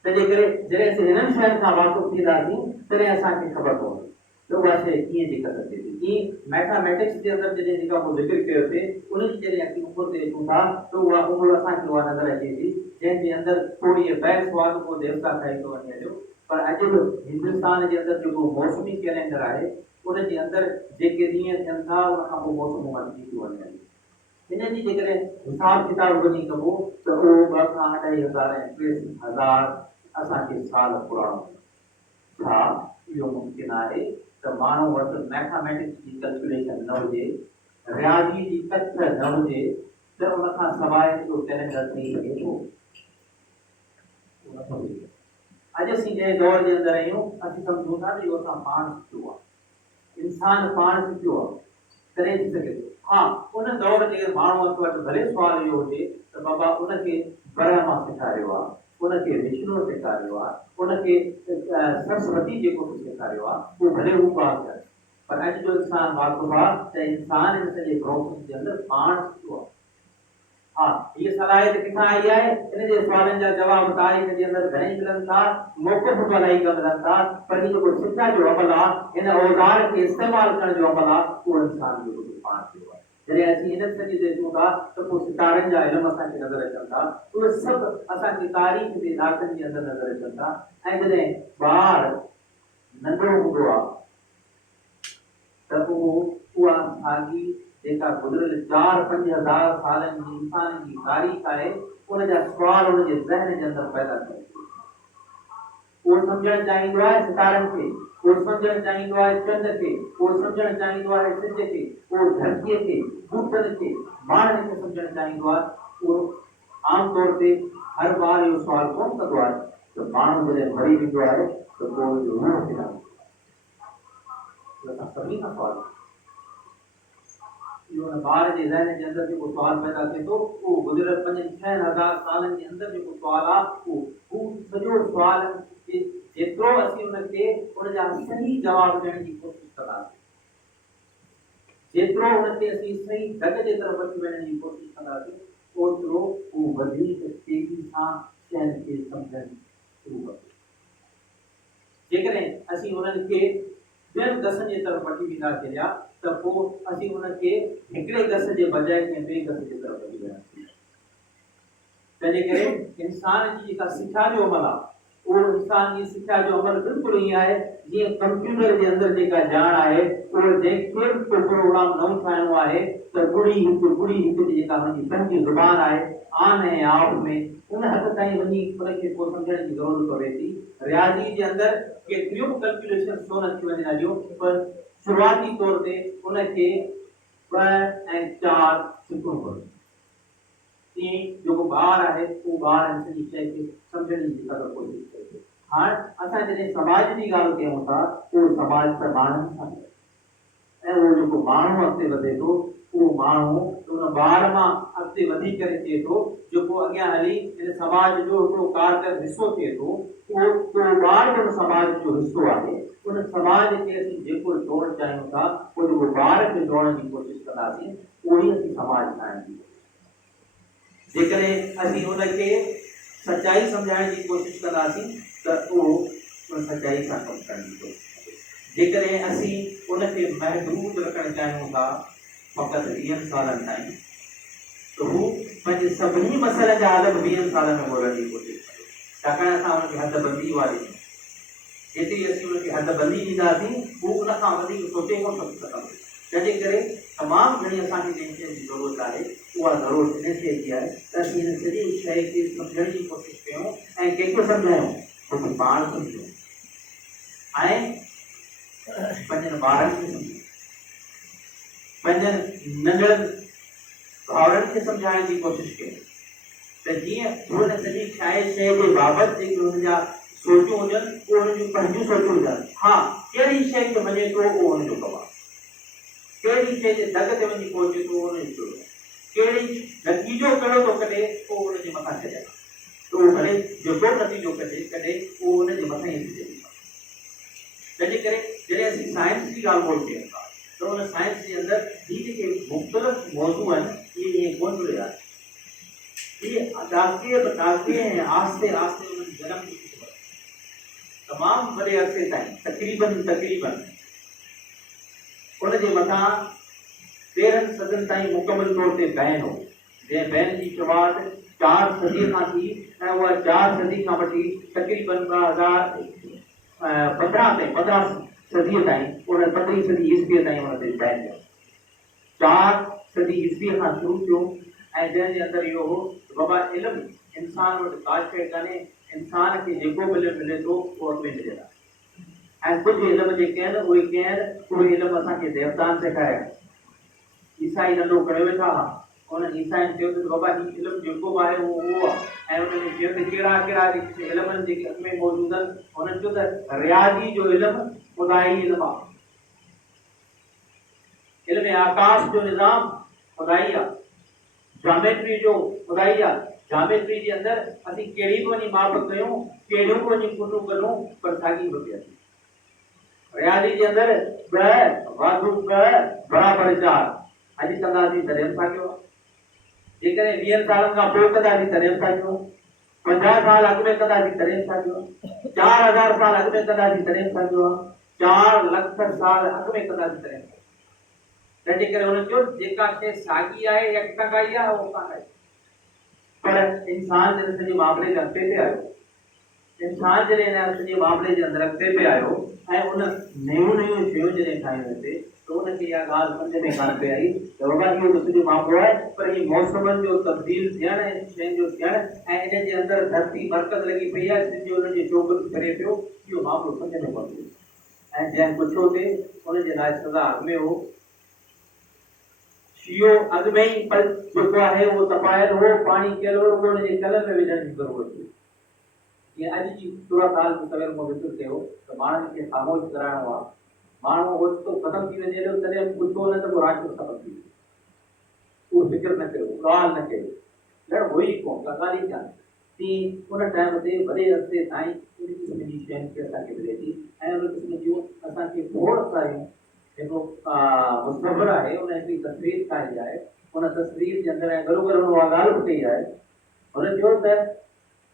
तंहिंजे करे जॾहिं असीं हिननि शयुनि खां वाक़ुफ़ु थींदासीं तॾहिं असांखे ख़बर पवंदी त उहा शइ कीअं जेका थिए थी। ईअं मैथामेटिक्स जे अंदरि जॾहिं जेका मूं ज़िक्र कयोसीं उनजी जॾहिं असीं उमिरि ते अचूं था त उहा उमिरि असांखे उहा नज़र अचे थी जंहिंजे अंदरि थोरी बहस वाद को देवता खाई थो वञे पियो पर अॼु बि हिंदुस्तान जे अंदरि जेको मौसमी कैलेंडर आहे उनजे अंदरि जेके ॾींहं थियनि था उन खां पोइ मौसमूं मटिजी थियूं वञनि। हिन जी जेकॾहिं हिसाब किताब वञी कबो त उहो 2 खां 2.5 हज़ार ऐं 3 हज़ार असांखे साल पुराणो छा इहो मुमकिन आहे त माण्हू वटि मैथामेटिक्स जी कैलकुलेशन न हुजे रियाज़ी जी तथ्य न हुजे त उन खां सवाइ हिकिड़ो कैलेंडर थी सघे थो। अॼु असीं जंहिं दौर जे अंदरि आहियूं असीं सम्झूं था त इहो असां पाण सिखियो आहे इंसान पाण सिखियो आहे तॾहिं थी सघे थो। हाँ उन दौर जे माण्हूअ वटि भले सुवाल इहो हुजे त बाबा उनखे बरह मां सेखारियो आहे उनखे विष्णु सेखारियो आहे, उनखे सरस्वती जेको सेखारियो आहे, उहो भले हू ॿार करे, पर अॼु जो इंसान वाक़ुफ़ आहे त इंसान इन सॼे प्रोसेस जे अंदरि पाण सिखियो आहे। हाँ, ये सलाहियत किथां आई आहे? इन जे सुवालनि जा जवाब तारीख़ जे अंदरि घणेई मिलनि था, मौक़िफ़ भलाई का मिलनि था, पर ही जेको सिक्षा जो अमल आहे, इन औज़ार खे इस्तेमालु करण जो अमल आहे, उहो इंसान जो पाण थियो आहे। जॾहिं असीं इन सॼे ते अचूं था त पोइ सितारनि जा इल्म असांखे नज़र अचनि था, उहे सभु असांखे तारीख़ जे ॾाकनि जे अंदरि नज़र अचनि था। ऐं जॾहिं ॿार नंढो हूंदो आहे त उहा साॻी जेका गुज़िरियल 4-5 हज़ार सालनि जी इंसान जी तारीख़ आहे, उन जा सुवाल उन जे ज़हन जे अंदरि पैदा थियनि। उहो सम्झणु चाहींदो आहे सितारनि खे, उहो सम्झणु चाहींदो आहे चंड खे, उहो सम्झणु चाहींदो आहे सिज खे, उहो धरतीअ खे, ॿूटनि खे, माण्हुनि खे सम्झणु चाहींदो आहे। उहो आम तौर ते हर ॿार इहो सुवाल कोन कंदो आहे त माण्हू जॾहिं मरी वेंदो आहे त पोइ जो रूह किथां? असां सभिनी खां सुवाल ॿार जे ज़हन जे अंदरि जेको सुवाल पैदा थिए थो, उहो गुज़िरियल 5-6 हज़ार सालनि जे अंदरि जेको सुवाल आहे, उहो सॼो सुवाल जेतिरो असीं उनखे उनजा सही जवाब ॾियण जी कोशिशि कंदासीं, जेतिरो उनखे असीं सही ढंग जे तरफ़ वठी वञण जी कोशिशि कंदासीं, ओतिरो उहो वधीक तेज़ी सां शयुनि खे सम्झणु शुरू कंदो। जेकॾहिं असीं उन्हनि खे ॿियनि गसनि जे तरफ़ वठी वेंदासीं त पोइ असीं उनखे हिकिड़े गस जे बजाय कंहिं ॿिए गस जे तरफ़ वठी वेंदासीं। तंहिंजे करे इंसान जी जेका सिक्षा जो अमल आहे, उहो इंसान जी सिक्षा जो अमल बिल्कुलु ईअं आहे जीअं कंप्यूटर जे अंदरि जेका ॼाण आहे, उहो जंहिंखे बि को प्रोग्राम नओं ठाहिणो आहे त ॿुड़ी हिकु जेका हुनजी पंहिंजी ज़ुबान आहे, आन ऐं ऑफ में उन हद ताईं वञी उनखे को सम्झण जी ज़रूरत पवे थी। रियाज़ी जे अंदरि केतिरियूं बि कैलकुलेशन छो न थी वञनि हलियो, पर शुरूआती तौर ते उनखे 2 ऐं 4 सिखणो पवंदो। ईअं जेको ॿार आहे, उहो ॿार हिन सॼी शइ खे सम्झण जी कोशिशि करे थो। हाणे असां जॾहिं समाज जी ॻाल्हि कयूं था, उहो समाज त माण्हुनि सां आहे, ऐं उहो जेको माण्हू अॻिते वधे थो, उहो माण्हू उन ॿार मां अॻिते वधी करे थिए थो, जेको अॻियां हली इन समाज जो हिकिड़ो कारगर हिसो थिए थो। उहो ॿार जो समाज जो हिसो आहे। उन समाज खे असीं जेको जोड़णु चाहियूं था, उहो जेको ॿार खे जोड़ण जी कोशिशि कंदासीं, उहो ई असीं समाज ठाहिण जी। जेकॾहिं असीं उनखे सचाई सम्झाइण जी कोशिशि कंदासीं त उहो उन सचाई सां कमु करण जी कोशिशि कंदो। जेकॾहिं असीं उनखे महदूद रखणु चाहियूं था फ़क़ति 20 सालनि ताईं, त हू पंहिंजे सभिनी मसइलनि जा हल 20 सालनि में ॻोल्हण जी कोशिशि कंदो। छाकाणि असां हुनखे हदबंदी वारी जेतिरी असीं हुनखे हदबंदी ॾींदासीं, हू उन खां वधीक सोचे कोन सघंदो। तंहिंजे करे तमामु घणी असांखे जंहिं शइ जी ज़रूरत आहे, उहा ज़रूरत इन शइ जी आहे त असीं हिन सॼी शइ खे सम्झण जी कोशिशि कयूं ऐं कंहिंखे सम्झायूं, तोखे पाण सम्झूं ऐं पंहिंजनि ॿारनि खे सम्झूं, पंहिंजनि नंढड़नि भाउरनि खे सम्झाइण जी कोशिशि कयूं त जीअं हुन सॼी शइ जे बाबति जेके हुनजा सोचूं हुजनि, उहे हुनजूं पंहिंजूं सोचूं हुजनि। हा, कहिड़ी शइ खे मञे थो उहो हुनजो कमु आहे, कहिड़ी शइ जे दग ते वञी पहुचे थो उहो हुनजो आहे, कहिड़ी नतीजो कहिड़ो थो कढे उहो हुनजे मथां छॾे, त उहो भले जेको नतीजो कढे उहो हुनजे मथां ई छॾे। तंहिंजे करे जॾहिं असीं साइंस जी ॻाल्हि ॿोल कयूं था त उन साइंस जे अंदरि ही जेके मुख़्तलिफ़ मौज़ू आहिनि, इहे ईअं कोन जुड़िया आहिनि। इहे ॾाके ऐं आहिस्ते आहिस्ते उन्हनि जनम ॾिठी तमामु वॾे अरसे ताईं तक़रीबन उनजे मथां 13 सदियुनि ताईं मुकमल तौर ते बैन हो, जंहिं बैन जी शुरूआति 4 सदी खां थी ऐं उहा 4 सदी खां वठी तक़रीबन 15 सदीअ ताईं, उन 15वीं सदी ईस्वीअ ताईं उन ते बैन कयो। 4 सदी ईस्वीअ खां शुरू थियो ऐं जंहिंजे अंदरि इहो हो बाबा इल्मु इंसान वटि का शइ कान्हे, इंसान खे जेको मिले थो उहो अॻिते मिले थो। ऐं कुझु इल्म जेके आहिनि उहे इल्म असांखे देवताउनि सेखारिया। ईसाई नंढो करे वेठा हुआ, उन्हनि ईसाइनि चयो त बाबा हीउ इल्मु जेको आहे उहो आहे, ऐं उन्हनि चयो त कहिड़ा कहिड़ा इल्मनि जेके अॻ में मौजूदु आहिनि, हुननि चयो त रियाज़ी जो इल्मु ख़ुदाई इल्मु आहे, इल्म आकाश जो निज़ाम ख़ुदाई आहे, ज्योमेट्री जो ख़ुदाई आहे, ज्योमेट्री जे अंदर असीं कहिड़ी बि वञी माप कयूं, कहिड़ियूं बि वञी कुटूं करूं, पर साॻी बि अचे। रियाज़ी जे अंदर 2 वाधू 2 बराबर 4 अॼु कंदासीं तॾहिं बि साॻियो आहे। जेकॾहिं 20 सालनि खां पोइ कंदासीं तॾहिं बि साॻियो आहे। 50 साल अॻु में कंदासीं तॾहिं बि साॻियो आहे। 4000 साल अॻु में कंदासीं तॾहिं बि साॻियो आहे। 4 लख साल अॻु में कंदासीं तॾहिं बि। तंहिंजे करे हुन चयो जेका शइ साॻी आहे या टकाई आहे उहो कान आहे। पर इंसान जॾहिं सॼे मामले जे अॻिते पे आयो, इंसान जॾहिं हिन सॼे मामले जे अंदरि अॻिते पे आयो ऐं उन नयूं नयूं शयूं जॾहिं ठाहियूं हिते, त उनखे इहा ॻाल्हि सम्झ में कान पे आई त बाबा इहो त सॼो मामलो आहे, पर ही मौसमनि जो तब्दील थियणु ऐं शयुनि जो थियणु ऐं इन जे अंदरि धरती बरकत लॻी पई आहे, सिज उन जे चोगल करे पियो, इहो मामलो सम्झ में कोन पियो। ऐं जंहिं पुछियो ते उनजे लाइ सदा अॻ में हो शियो अॻ में ई पर जेको आहे उहो तपायल हो, पाणी कयल हो, उहो उनजे कलर में विझण जी ज़रूरत हुई। जीअं अॼु जी सूरत हाल में सवेर मां ज़िक्र कयो त माण्हुनि खे ख़ामोश कराइणो आहे, माण्हू ओचितो ख़तमु थी वञे तॾहिं बि पुछो न त पोइ राति जो ख़तमु थी वञे, उहो फ़िक्र न कयो, ॻाल्हि न कयो, लड़ हो ई कोन का ॻाल्हि ई कान। तीअं उन टाइम ते वॾे अरसे ताईं उन क़िस्म जी शयुनि खे असांखे मिले थी ऐं उन क़िस्म जूं असांखे खोड़ सारियूं जेको मुसवर आहे उन हिकिड़ी तस्वीर ठाही आहे, उन तस्वीर जे अंदरि ऐं गॾो गॾु उहा ॻाल्हि बि कई आहे। हुन चयो त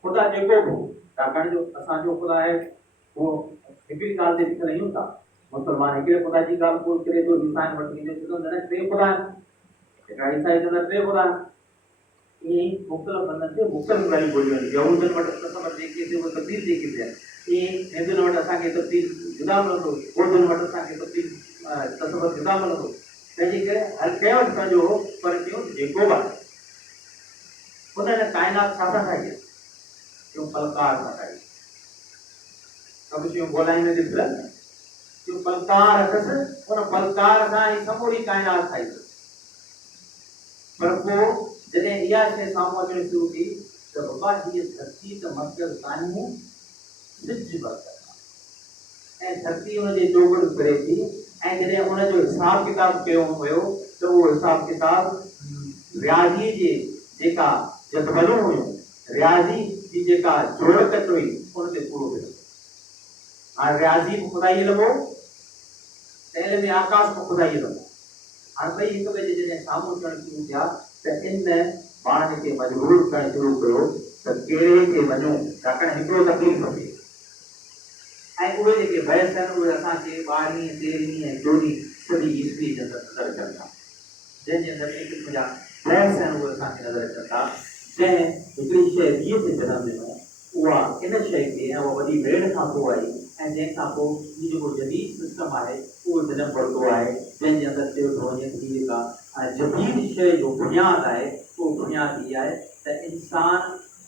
ख़ुदा जेको बि छाकाणि जो असांजो ख़ुदा आहे उहो हिकिड़ी ॻाल्हि ते लिखल आहियूं था, मुस्लमान हिकिड़े ख़ुदा जी ॻाल्हि कोन करे थो, ईसाई वटि ईंदे चवंदो न 3 ख़ुदा आहिनि, हिकिड़ा ईसाई चवंदा 3 ख़ुदा आहिनि। ईअं ई मुख़्तलिफ़ बंदनि ते मुख़्तलिफ़ ॻाल्हियूं ॿोलियूं आहिनि। यहूदनि वटि तस्वर जेके थिए उहे तब्दील जेके थियनि, ईअं हिंदुनि वटि असांखे तब्दील जुदा मिलंदो, बौद्धनि वटि असांखे तब्दील तस्वर जुदा मिलंदो। तंहिंजे करे हर कंहिं वटि पंहिंजो हो, पर टियों जेको बि आहे उन काइनात छा सां ठाही आहे, टियों फलकार सां ठाही। सभु शयूं ॻोल्हाईंदे ॾिसनि जो फलकार अथसि, उन फलकार सां ई समूरी काइनात ठाही। पर पोइ जॾहिं इहा शइ साम्हूं अचणु शुरू थी त बाबा हीअ धरती त मक़सदु कान्हे, सिज बरकत ऐं धरती हुनजे चोगल करे थी। ऐं जॾहिं हुनजो हिसाब किताब कयो वियो त उहो हिसाब किताब रियाज़ी जे जेका जदवलूं हुयूं, रियाज़ी जी जेका जोड़कत हुई उन ते पूरो कयो। हाणे रियाज़ी बि ख़ुदाई लॻो त इल्म आकाश बि ख़ुदाई लॻो। हाणे ॿई हिक ॿिए जे जॾहिं साम्हूं अचणु शुरू थिया त इन ॿारनि खे मजबूर करणु शुरू कयो त कहिड़े खे वञूं, छाकाणि हिकिड़ो तकलीफ़ थिए ऐं उहे जेके बहस आहिनि उहे असांखे 12वीं 13वीं ऐं 14वीं सदी ईस्वी जे अंदरि नज़र अचनि था, जंहिंजे अंदरि एक क़िस्म जा बहस आहिनि उहे असांखे नज़र अचनि था। जंहिं हिकिड़ी शइ ॿीअ ते जनम ॾिनो उहा इन शइ खे ऐं उहा वॾी भेड़ खां पोइ आई ऐं जंहिंखां पोइ ही जेको जदीद सिस्टम आहे उहो जनम वरितो आहे, जंहिंजे अंदरि चयो थो वञे थी जेका जदीद शइ जो बुनियादु आहे उहो बुनियादु इहा आहे त इंसान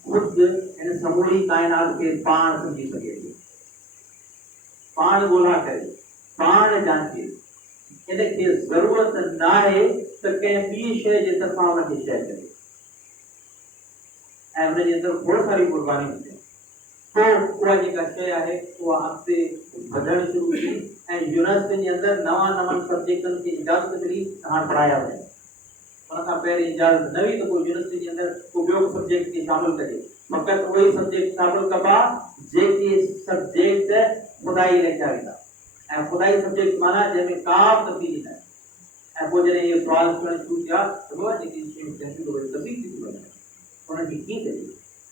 ख़ुदि हिन समूरी काइनात खे पाण सम्झी सघे थो, पाण ॻोल्हा करे, पाण जांचे। इनखे ज़रूरत न आहे त कंहिं ॿी शइ जे तरफ़ां हुनखे शइ करे ऐं हुनजे अंदरि खोड़ सारी कुर्बानियूं थियनि। पोइ उहा जेका शइ आहे उहा अॻिते वधणु शुरू थी ऐं यूनिवर्सिटी जे अंदरि नवां सब्जेक्टनि खे इजाज़त मिली त हाणे पढ़ाया वञनि। उन खां पहिरीं इजाज़त न हुई त पोइ यूनिवर्सिटी जे अंदरि को ॿियो सब्जेक्ट खे शामिलु कजे, फ़क़ति उहे ई सब्जेक्ट शामिलु कबा जेके सब्जेक्ट ख़ुदाई लिखिया वेंदा ऐं ख़ुदाई सब्जेक्ट माना जंहिंमें का बि तब्दीली न आहे। ऐं पोइ जॾहिं इहे सुवाल थियणु शुरू थिया त बाबा जेकी शयूं थियनि थियूं उहे तब्दील थी वञनि, उनखे कीअं कजे,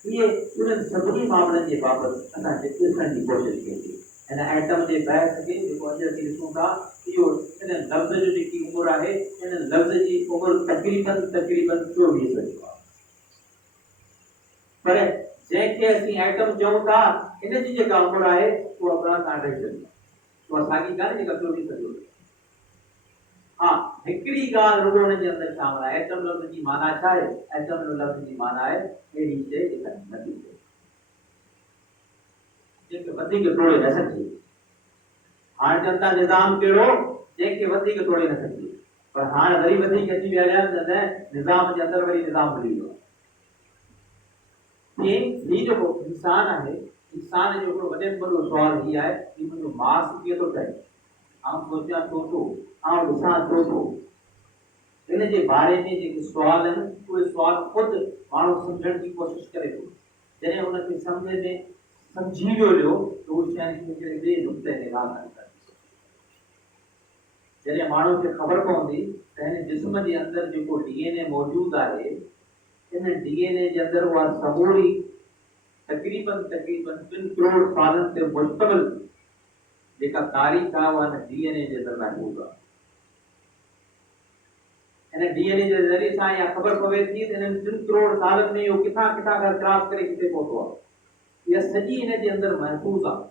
इहे उन्हनि सभिनी मामलनि जे बाबति असांखे ॾिसण जी कोशिशि कई थी। हिन एटम जे बहस खे जेको अॼु असीं ॾिसूं था इहो इन लफ़्ज़ जो जेकी उमिरि आहे इन लफ़्ज़ जी उमिरि तक़रीबन 24 सदियूं आहे। पर जंहिंखे असीं एटम चऊं था इन जी जेका उमिरि आहे उहा 12 खां 28 सदियूं आहे, उहा साॻी कान्हे जेका 24 सदियूं आहे। हा, हिकिड़ी ॻाल्हि रुॻो हुन जे अंदरि शामिल आहे। एटम लफ़्ज़ जी माना छा आहे? एटम लफ़्ज़ जी माना आहे अहिड़ी शइ जेका नथी थिए, जेके वधीक तोड़े न सघे। हाणे चवनि था निज़ाम कहिड़ो जंहिंखे वधीक तोड़े न सघे, पर हाणे वरी वधीक अची विया आहिनि निज़ाम जे अंदरि वरी निज़ाम मिली वियो आहे। ही जेको इंसान आहे, इंसान जो हिकिड़ो वॾे में वॾो सुवाल हीअ आहे कि मुंहिंजो मास कीअं थो ठहे, आउं सोचियां छो थो, आउं ॾिसां छो थो, इन जे बारे में जेके सुवाल आहिनि उहे सुवाल ख़ुदि माण्हू सम्झण जी कोशिशि करे थो। जॾहिं उनखे सम्झ में सम्झी वियो त उहो शइ हिकिड़े ॿिए नुक़्ते निगाह सां ॾिसंदी। जॾहिं माण्हू खे ख़बर पवंदी त हिन जिस्म जे अंदरि जेको DNA मौजूदु आहे, इन DNA जे अंदरि उहा समूरी तक़रीबन 3 करोड़ सालनि ते मुश्तमिल जेका तारीख़ आहे उहा हिन DNA जे अंदरि महफूज़ आहे। इन DNA जे ज़रिए सां इहा ख़बर पवे थी त हिननि 3 करोड़ सालनि में इहो किथां किथां खां क्रॉस करे किथे पहुतो आहे। इहा सॼी हिन जे अंदरि महफूज़ आहे।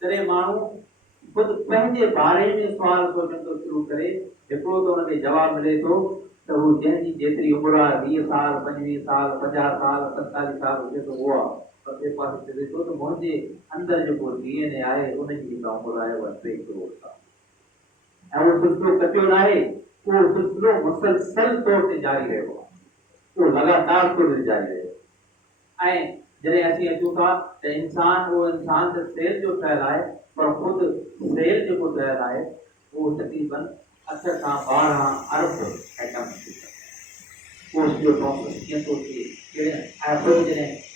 तॾहिं माण्हू ख़ुदि पंहिंजे बारे में सुवाल सोचण थो शुरू करे, हिकिड़ो त हुनखे जवाबु मिले थो त हू जंहिंजी जेतिरी उमिरि आहे 20 साल 25 साल 50 साल 47 साल हुजे त उहो आहे। पर ॿिए पासे चवे थो त मुंहिंजे अंदरि जेको DNA आहे उनजी जेका उमिरि आहे उहा 3 करोड़ साल। ऐं उहो सिलसिलो कटियो न आहे, उहो सिलसिलो मुसलसल तौर ते जारी रहियो आहे, उहो लगातार तौर ते जारी रहियो। ऐं जॾहिं असीं अचूं था त इंसान त सेल जो ठहियल आहे, पर ख़ुदि सेल जेको ठहियल आहे उहो तक़रीबन 8 खां 12 अरब एटम जो प्रोसेस कीअं थो थिए। जॾहिं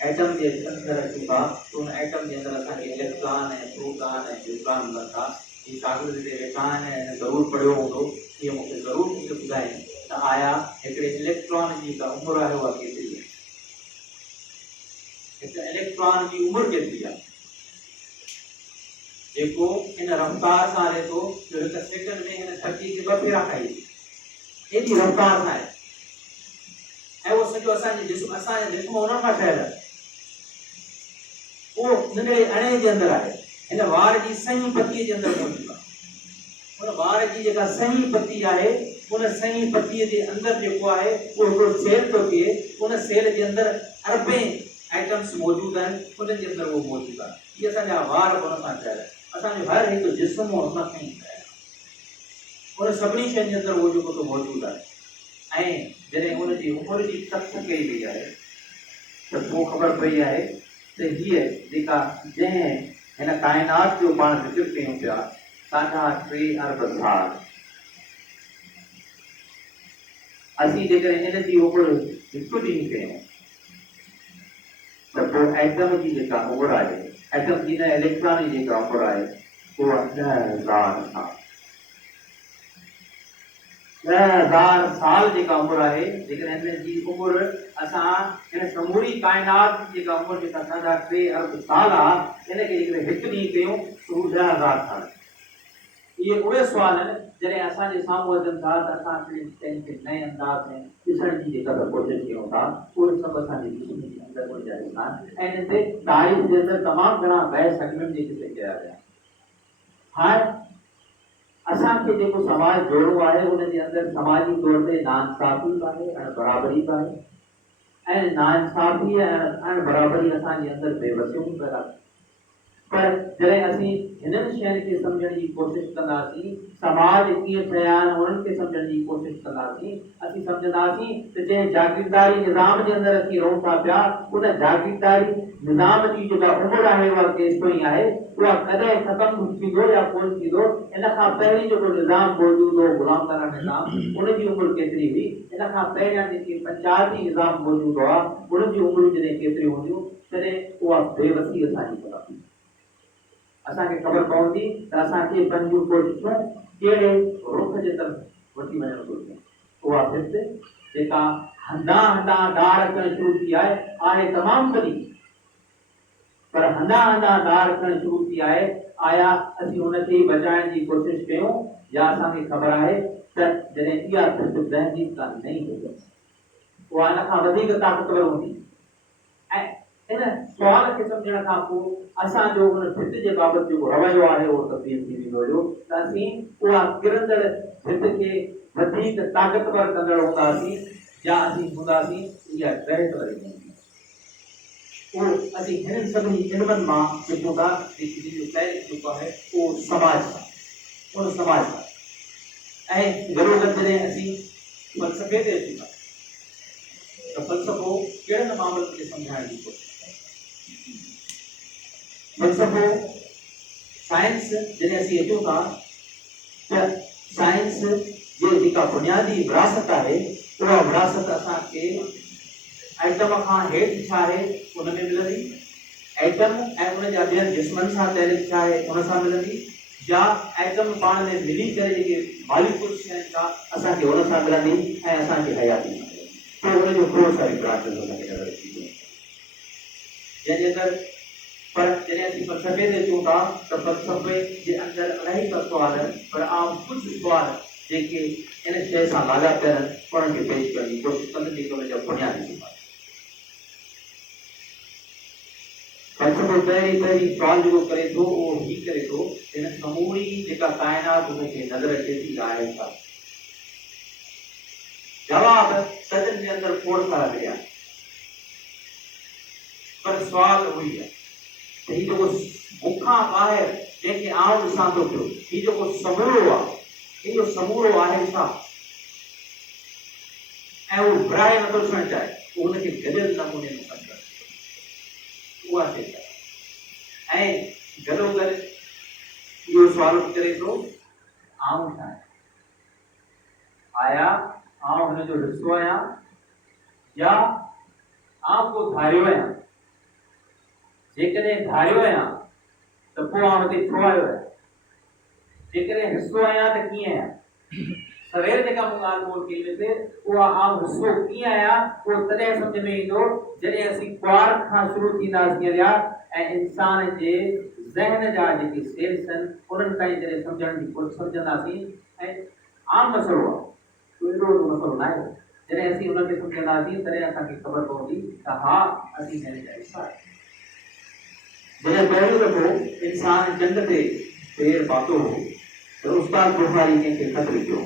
एटम जे अंदरि अचूं था त उन एटम जे अंदरि असांखे इलेक्ट्रॉन ऐं प्रोटॉन ऐं न्यूट्रॉन मिलनि था। ही शागिर्द हिते वेठा आहिनि ऐं ज़रूरु पढ़ियो हूंदो, इहे मूंखे ज़रूरु मूंखे ॿुधाइनि त आया हिकिड़े इलेक्ट्रॉन जी का उमिरि आहे उहा केतिरी आहे। हिकु इलेक्ट्रॉन जी उमिरि केतिरी आहे जेको इन रफ़्तार सां हले थो जो हिकु सेकंड में हिन धरती खे 2 फेरा खाई थी। एॾी रफ़्तार सां आहे। ऐं उहो सॼो असांजो जिस्म उन्हनि मां ठहियल आहे। उहो नंढड़े अणे जे अंदरि आहे, हिन वार जी सही पतीअ जे अंदरि मौजूदु आहे। उन वार जी जेका सही पती आहे, उन सही पतीअ जे अंदरि जेको आहे उहो हिकिड़ो सेल थो थिए। उन सेल जे अंदरि अरबें एटम्स मौजूदु आहिनि, उन जे अंदरि उहो मौजूदु आहे। इहे असांजा वार उन सां ठहियल आहे। असांजो हर हिकु जिस्म उन सां ई ठहियल आहे। उन सभिनी शयुनि जे अंदरि उहो जेको मौजूदु आहे। ऐं जॾहिं उनजी उमिरि जी तक कई वई आहे त पोइ ख़बर पई आहे त हीअ जेका जंहिं हिन काइनात जो पाण ज़िक्र कयूं पिया 3.5 अरब साल, असीं जेकॾहिं इन जी उमिरि हिकु ॾींहुं कयूं त पोइ एटम जी जेका उमिरि आहे, एटम जी न इलेक्ट्रॉन जी जेका उमिरि आहे उहा 10,000 साल। 10,000 साल जेका उमिरि आहे, जेकॾहिं हिन जी उमिरि असां हिन समूरी काइनात जी जेका उमिरि जेका 3.5 अरब साल आहे, इनखे जेकॾहिं हिकु ॾींहुं कयूं त हू 10,000 साल। इहे उहे सुवाल आहिनि जॾहिं असांजे साम्हूं अचनि था त असां कंहिंखे नए अंदाज़ में ॾिसण जी जेका कोशिशि कयूं था, उहे सभु असांजे जिस्म जे अंदरि उन जा ॾिसण। ऐं हिन ते तारीख़ जे अंदरि तमामु घणा बहस अॻिमें जेके कया विया। हाणे असांखे जेको समाज जोड़ो आहे उन जे अंदरि समाजी तौर ते नाइंसाफ़ी बि आहे, अणबराबरी बि आहे। ऐं नाइंसाफ़ी ऐं अणबराबरी असांजे अंदरि बेवसियूं बि पैदा कनि। पर जॾहिं असीं हिननि शयुनि खे सम्झण जी कोशिशि कंदासीं, समाज कीअं ठहिया आहिनि उन्हनि खे सम्झण जी कोशिशि कंदासीं, असीं सम्झंदासीं त जंहिं जागीरदारी निज़ाम जे अंदरि असीं रहूं था पिया, उन जागीरदारी निज़ाम जी जेका उमिरि आहे उहा केसिताईं आहे, उहा कॾहिं ख़तमु थींदो या कोन थींदो। इन खां पहिरीं जेको निज़ाम मौजूदु हो ग़ुलामगाना निज़ाम, उनजी उमिरि केतिरी हुई। इन खां पहिरियां जेके पंचायती निज़ाम मौजूदु हुआ उन्हनि जी उमिरि जॾहिं केतिरियूं हूंदियूं, तॾहिं उहा बेवसी असांजी ख़तमु। असांखे ख़बर पवंदी त असांखे पंहिंजूं कोशिशूं कहिड़े रुख जे तरफ़ वठी वञणु घुरिजे। उहा भित जेका हंधा हंधा दार अचणु शुरू थी आहे तमामु वॾी, पर हंधा हंधा दार अचणु शुरू थी आहे। आया असीं हुनखे बचाइण जी कोशिशि कयूं या असांखे ख़बर आहे त जॾहिं इहा भित दहिजी त नहीं हुजे, उहा इन खां वधीक ताक़तवर हूंदी। ऐं इन सुवाल खे सम्झण खां पोइ असांजो उन भित जे बाबति जेको रवैयो आहे उहो तब्दील थी वेंदो हुयो त असीं उहा किरंदड़ भित खे वधीक ताक़तवर कंदड़ हूंदासीं या असीं हूंदासीं इहा ड्रैस वारी। उहो असीं हिननि सभिनी इल्मनि मां जेको था जो तय जेको आहे उहो समाज सां, उन समाज सां। ऐं ज़रूरत जॾहिं असीं फ़लसफ़े ते अचूं था त फ़लसफ़ो कहिड़े मामलनि खे सम्झाइण जी कोशिशि। फ़लसफ़ो साइंस जॾहिं असीं अचूं था त साइंस ये जेका बुनियादी विरासत है उहा विरासत असांखे एटम खां हेठि छा आहे उन में मिलंदी, एटम ऐं उन जा ॿियनि जिस्मनि सां तहरीक छा आहे उन सां मिलंदी, या एटम पाण में मिली करे जेके मॉलिक्यूल्स आहिनि का असांखे उन सां मिलंदी ऐं असांखे हयाती पोइ उन जो खोड़ सारी ब्रांचेस असांखे नज़र अची वेंदियूं जंहिंजे अंदरि पर जॾहिं असीं फ़लसफ़े ते अचूं था त फ़लसफ़े जे अंदरि इलाही का सुवाल पर आम कुझु सुवाल जेके इन शइ सां लाॻापियल आहिनि उन्हनि खे पेश करण जी कोशिशि कंदुमि जेके उन जा बुनियादी सुवाल फ़लसफ़ो पहिरीं सुवाल जेको करे थो उहो ही करे थो हिन समूरी जेका काइनात उनखे नज़र अचे थी आहे छा जवाब सजन जे अंदरि खोड़ सारा मिलिया पर सुवाल उहो ई आहे त हीउ जेको मूंखां ॿाहिरि जंहिंखे आउं ॾिसां थो पियो हीउ जेको समूरो आहे इहो समूरो आहे छा ऐं उहो विराए नथो थियणु चाहे उहो हुनखे गॾियल नमूने में सम्झणु उहा शइ आहे ऐं गॾोगॾु इहो सुवाल करे थो आउं छा आहे आया आउं हुनजो हिसो आहियां या आउं को धारियो आहियां जेकॾहिं धारियो आहियां त पोइ आउं हिते छो आयो आहियां जेकॾहिं हिसो आहियां त कीअं आहियां सवेर जेका मूं ॻाल्हि बोल कई हुई उहा आउं हिसो कीअं आहियां उहो तॾहिं सम्झ में ईंदो जॾहिं असीं कुआर खां शुरू थींदासीं हलिया ऐं इंसान जे ज़हन जा जेके सेल्स आहिनि उन्हनि ताईं जॾहिं सम्झण जी कोशिशि सम्झंदासीं ऐं आम मसइलो आहे कोई एॾो वॾो मसइलो न आहे जॾहिं असीं उनखे सम्झंदासीं तॾहिं असांखे ख़बर पवंदी त हा असीं हिन जा हिसा आहियूं जॾहिं पहिरियों दफ़ो इंसान चंड ते पैर पातो हो त उस्ताद बुखारी कंहिंखे ख़त लिखियो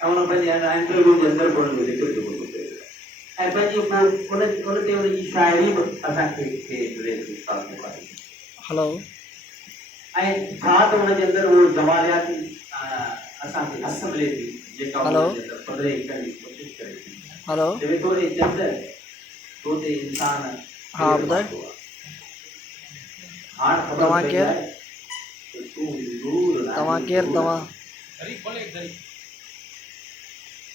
ऐं उन पंहिंजे इंटरव्यू जे अंदरि बि उनजो ज़िक्र जेको थो कयो ऐं पंहिंजी पोइ उन ते उनजी शाइरी बि असांखे मिले थी उस्ताद बुखारी हेलो ऐं छा त उनजे अंदरि उहो जमालियाती असांखे हस मिले थी जेका उनजे अंदरि पधरे करण जी कोशिशि करे थी हेलो जेको ते चंड तो ते इंसान हाँ ॿुधायो तव्हां केरु तव्हां केरु तव्हां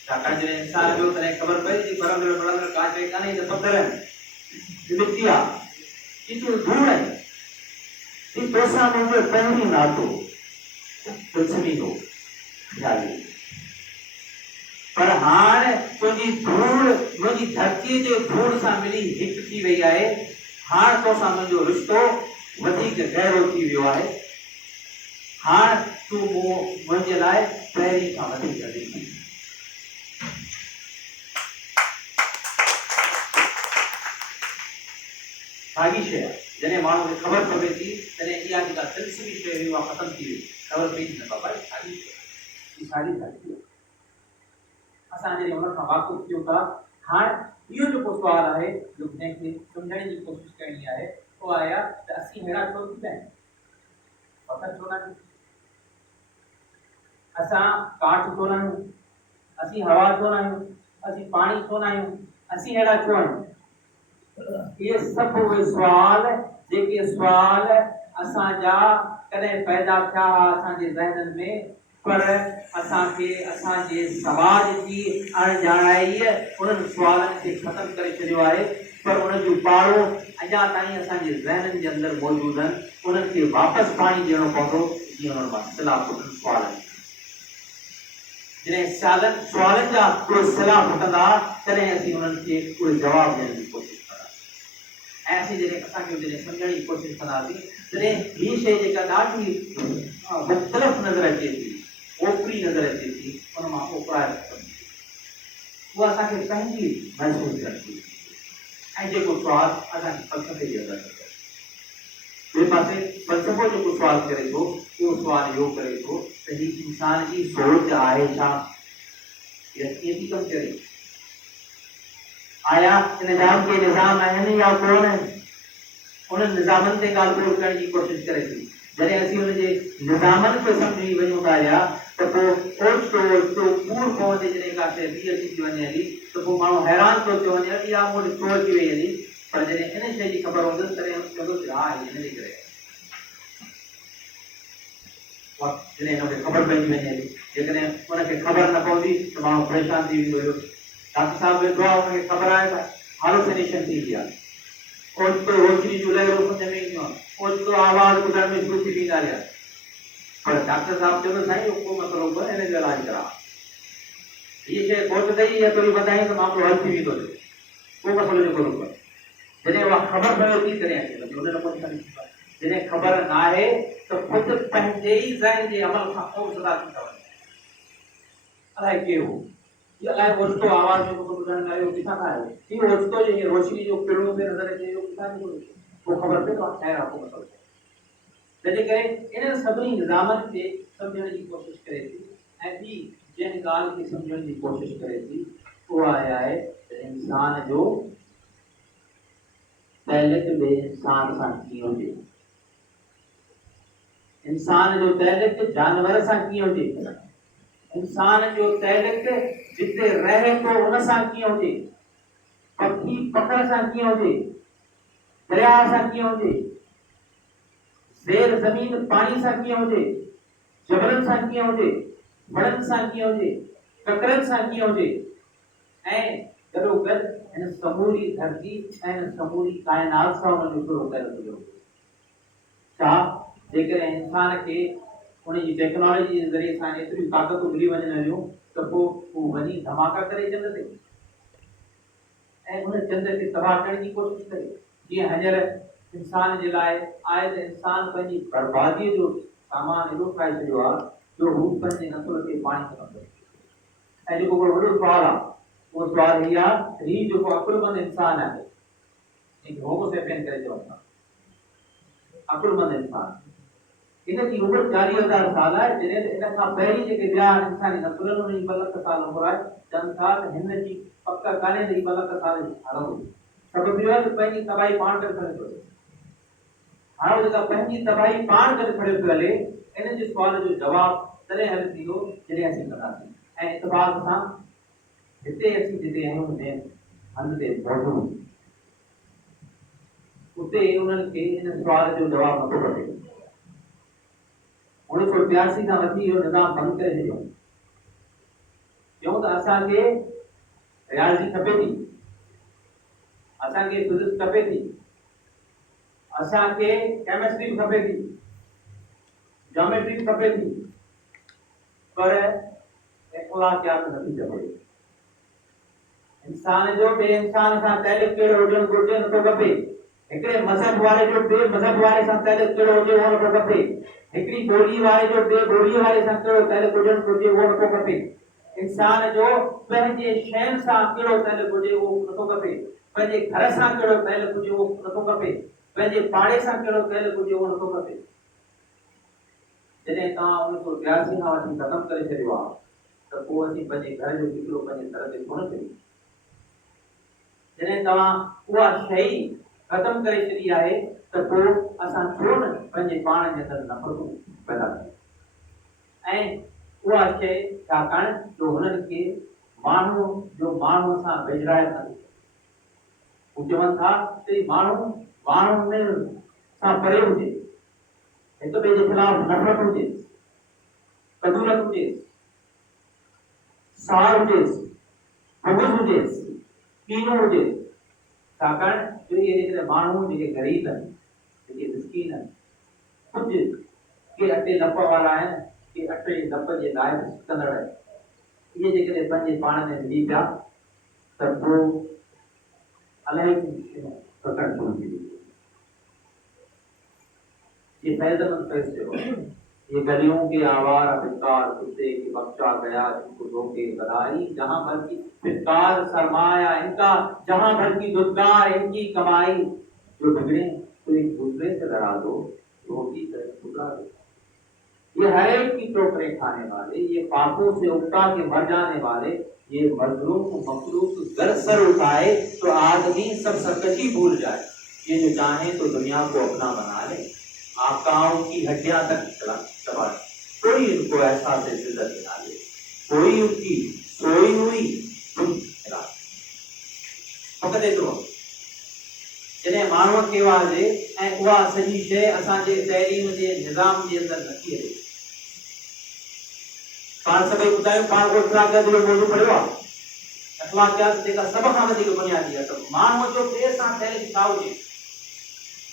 छाकाणि जॾहिं इंसान जो तॾहिं ख़बर पए थी बराबरि बराबरि कांच कान्हे त पथर आहिनि मिटी आहे तूं धूड़ आहे ही तोसां मुंहिंजो पहिरीं नातो कुझु हो ख़्याली पर हाणे तुंहिंजी धूड़ मुंहिंजी धरतीअ जे धूड़ सां मिली हिकु थी वई आहे हाणे तोसां मुंहिंजो रिश्तो वधीक गहरो थी वियो आहे हाणे तूं मुंहिंजे लाइ पहिरीं खां वधीक अजीब साॻी शइ आहे जॾहिं माण्हू खे ख़बर पवे थी तॾहिं इहा जेका दिलचस्पी शइ हुई उहा ख़तमु थी वई ख़बर पई न बाबा साॻी शइ साॻी साॻी असां जॾहिं हुन खां वाक़ुफ़ थियूं था हाणे इहो जेको सुवाल आहे जो जंहिंखे सम्झण जी कोशिशि करणी आहे उहा आहे त असीं अहिड़ा छो थी पिया आहियूं पता छो न असां काठ छो न आहियूं असीं हवा छो न आहियूं असीं पाणी छो न आहियूं असीं अहिड़ा छो आहियूं इहे सभु उहे सुवाल जेके सुवाल असांजा कॾहिं पैदा थिया असांजे ज़हननि में पर असांखे असांजे समाज जी अणॼाणाई उन्हनि सुवालनि खे ख़तमु करे छॾियो आहे पर उन जूं पाड़ो अञा ताईं असांजे ज़हननि जे अंदरि मौजूदु आहिनि उन्हनि खे वापसि पाणी ॾियणो पवंदो जीअं उन्हनि मां सिला फुटनि सुवालनि जॾहिं सुवालनि जा उहे सिला फुटंदा तॾहिं असीं उन्हनि खे उहे जवाब ॾियण जी कोशिशि कंदासीं ऐं असीं जॾहिं सम्झण जी कोशिशि कंदासीं तॾहिं हीअ शइ जेका ॾाढी मुख़्तलिफ़ नज़र अचे थी ओपरी नज़र अचे थी उन मां ओपराए उहा असांखे पंहिंजी महसूसु करणी ऐं जेको सुवाल असांखे फ़लसफ़े जे अंदरि ॿिए पासे फ़लसफ़ो जेको सुवाल करे थो उहो सुवाल इहो करे थो त हीउ इंसान जी सोच आहे छा इहा कीअं थी कमु करे आया निज़ाम के निज़ाम आहिनि या कोन आहिनि उन्हनि निज़ामनि ते ॻाल्हि ॿोल करण जी कोशिशि करे थी जॾहिं असीं हुनजे निज़ामनि खे सम्झी वञूं था या त पोइ ओचितो ओचितो कूड़ पवंदे जॾहिं का शइ ॿी अची थी वञे हली त पोइ माण्हू हैरान थो थियो वञे इहा मूं वटि छो अची वई हली पर जॾहिं इन शइ जी ख़बर हूंदसि तॾहिं चवंदो की हा हिन जे करे जॾहिं हिनखे ख़बर पइजी वञे हली जेकॾहिं उनखे ख़बर न पवंदी त माण्हू परेशान थी वेंदो हुयो। डॉक्टर साहब वेठो आहे, उनखे ख़बर आहे त हालोसिनेशन थींदी आहे, ओचितो रोशनी जूं लहरूं सम्झ में ईंदियूं आहिनि, ओचितो आवाज़ ॿुधण में शुरू थी वेंदा हुया। पर डॉक्टर साहब चवंदो साईं को मसइलो कोन्हे, हिन जो इलाज करा, हीअ शइ कोट अथई, इहा थोरी वधाई त मामिलो हल थी वेंदो, को मसइलो जेको न कोन्हे। जॾहिं उहा ख़बर पवे थी तॾहिं अचे उन नमूने सां ॾिसो। जॾहिं ख़बर न आहे त ख़ुदि पंहिंजे ई ज़हन जे अमल खां पोइ सदा थी था वञे। अलाए केरु हो, अलाए ओचितो आवाज़ जेको ॿुधण में आयो किथां खां आयो, इहो ओचितो जेके रोशनी जो किरणो में नज़र अचे, इहो किथां निकितो, पोइ ख़बर पए त ख़ैर आहे को मसइलो। तंहिंजे करे इन्हनि सभिनी निज़ामनि खे सम्झण जी कोशिशि करे थी, ऐं ॿी जंहिं ॻाल्हि खे सम्झण जी कोशिशि करे थी उहा आहे त इंसान जो तैलिक ॿिए इंसान सां कीअं हुजे, इंसान जो तैलिक जानवर सां कीअं हुजे, इंसान जो तैलिक जिते रहे थो उन सां कीअं हुजे, पखी पकड़ सां कीअं हुजे, दरिया सां कीअं हुजे, ज़ेर ज़मीन पानी सां कीअं हुजे, जबलनि सां कीअं हुजे, वणनि सां कीअं हुजे, ककरनि सां कीअं हुजे, ऐं गॾोगॾु हिन समूरी धरती ऐं हिन समूरी काइनात सां हुनजो कहिड़ो तइल्लुक़ हुजे। छा जेकॾहिं इंसान खे उनजी टेक्नोलॉजी जे ज़रिए सां एतिरियूं ताक़तूं मिली वञनि हलियूं त पोइ हू वञी धमाका करे चंड ते ऐं उन चंड खे तबाह करण जी कोशिशि करे, जीअं हींअर इंसान जे लाइ आहे त इंसान पंहिंजी बर्बादीअ जो सामान एॾो ठाहे छॾियो आहे जो हू पंहिंजे नसुल खे पाणी ख़तमु करे। ऐं जेको वॾो सुवालु आहे उहो सुवालु हीअ आहे त हीउ जेको अकुलमंद इंसान आहे, हिकु होमो सेपियन करे चवनि था, अकुलमंद इंसान, इन जी उमिरि 40,000 साल आहे। जॾहिं इन खां पहिरीं जेके ॿिया इंसानी नसुलनि उन्हनि जी 2 लख साल उमिरि आहे, चवनि था त हिन जी पक कान्हे त 2 लख साल जी हलंदी। सबबु इहो आहे त पंहिंजी तबाही पाण करे खणे थो। हाणे जेका पंहिंजी तबाही पाण करे खणे थो हले, इन जे सुवाल जो जवाबु तॾहिं हल थींदो जॾहिं असीं कंदासीं। ऐं इतबाक सां हिते असीं जिते आहियूं जंहिं हंध ते मौजूदु, उते उन्हनि खे इन सुवाल जो जवाबु नथो पवे। 1982 खां वठी इहो निज़ाम बंदि करे छॾियो। चयूं त असांखे रियाज़ी खपे थी, असांखे फिजिक्स खपे थी, असांखे केमिस्ट्री बि खपे थी, ज्योमेट्री बि खपे थी, पर इख़्लाक़ियात नथी खपे। इंसान जो ॿिए इंसान सां तइल्लुक़ कहिड़ो हुजणु घुरिजे नथो खपे। हिकिड़े मज़हब वारे जो ॿिए मज़हब वारे सां तइल्लुक़ कहिड़ो हुजे उहो नथो खपे। हिकिड़ी ॿोली वारे जो ॿिए ॿोलीअ वारे सां कहिड़ो तइल्लुक़ हुजणु घुरिजे उहो नथो खपे। इंसान जो पंहिंजे शयुनि सां कहिड़ो तइल्लुक़ हुजे उहो नथो खपे। पंहिंजे घर सां कहिड़ो तइल्लुक़ हुजे उहो नथो खपे। पंहिंजे पाड़े सां कहिड़ो तइल्लुक़ हुजे उहो नथो खपे। जॾहिं तव्हां 1982 खां वठी ख़तमु करे छॾियो आहे त पोइ असीं पंहिंजे घर जो हिकिड़ो पंहिंजे दर ते कोन छॾियो। जॾहिं तव्हां उहा शइ ख़तमु करे छॾी आहे त पोइ असां छो न पंहिंजे पाण जे अंदरि नफ़रतूं पैदा कयूं। ऐं उहा शइ छाकाणि जो हुननि खे माण्हू जो माण्हू सां विझड़ाए नथी। हू चवनि था त माण्हू माण्हुनि सां परे हुजे, हिक ॿिए जे ख़िलाफ़ नफ़रत हुजे, कदूरत हुजे, सार हुजेसि, बुग़्ज़ हुजेसि, कीनो हुजे। छाकाणि जो इहे जेके माण्हू जेके ग़रीब आहिनि, जेके मिस्कीन आहिनि, कुझु के अटे लप वारा आहिनि, के अटे लप जे लाइ कंदड़ आहिनि, इहे जेकॾहिं पंहिंजे पाण में मिली पिया त पोइ अलाए प्रकट शुरू थी वेंदी। ये फैज़मंद फैसले ये गलियों के आवारा फिटकार कुत्ते की बख्शा गया जिनको धोखे बधाई, जहां भर की फिटकार सरमाया इनका, जहां भर की दुदगार इनकी कमाई। जो बिगड़े तो एक दूसरे से लड़ा दो, रोटी कर टुकड़ा दो। ये हर एक की ठोकरें खाने वाले, ये पापों से उकता के मर जाने वाले, ये मजलूम मखलूक गर सर उठाए तो आदमी सब सरकशी भूल जाए। ये जो चाहे तो दुनिया को अपना बना ले, आकाओं की हड्डियां तक चबा, कोई इनको ऐसा से इज्जत दिला ले, कोई उनकी सोई हुई मिला। फकत एतिरो जॾहिं माण्हूअ खे हुजे ऐं उहा सॼी शइ असांजे तहरीम जे निज़ाम जे अंदरि नथी हले, पाण सभई ॿुधायो पाण को इख़लाक़ जो मौज़ू पढ़ियो आहे अख़लाक़ियात जेका सभ खां वधीक बुनियादी आहे त माण्हूअ जो ॿिए सां तइल्लुक़ छा हुजे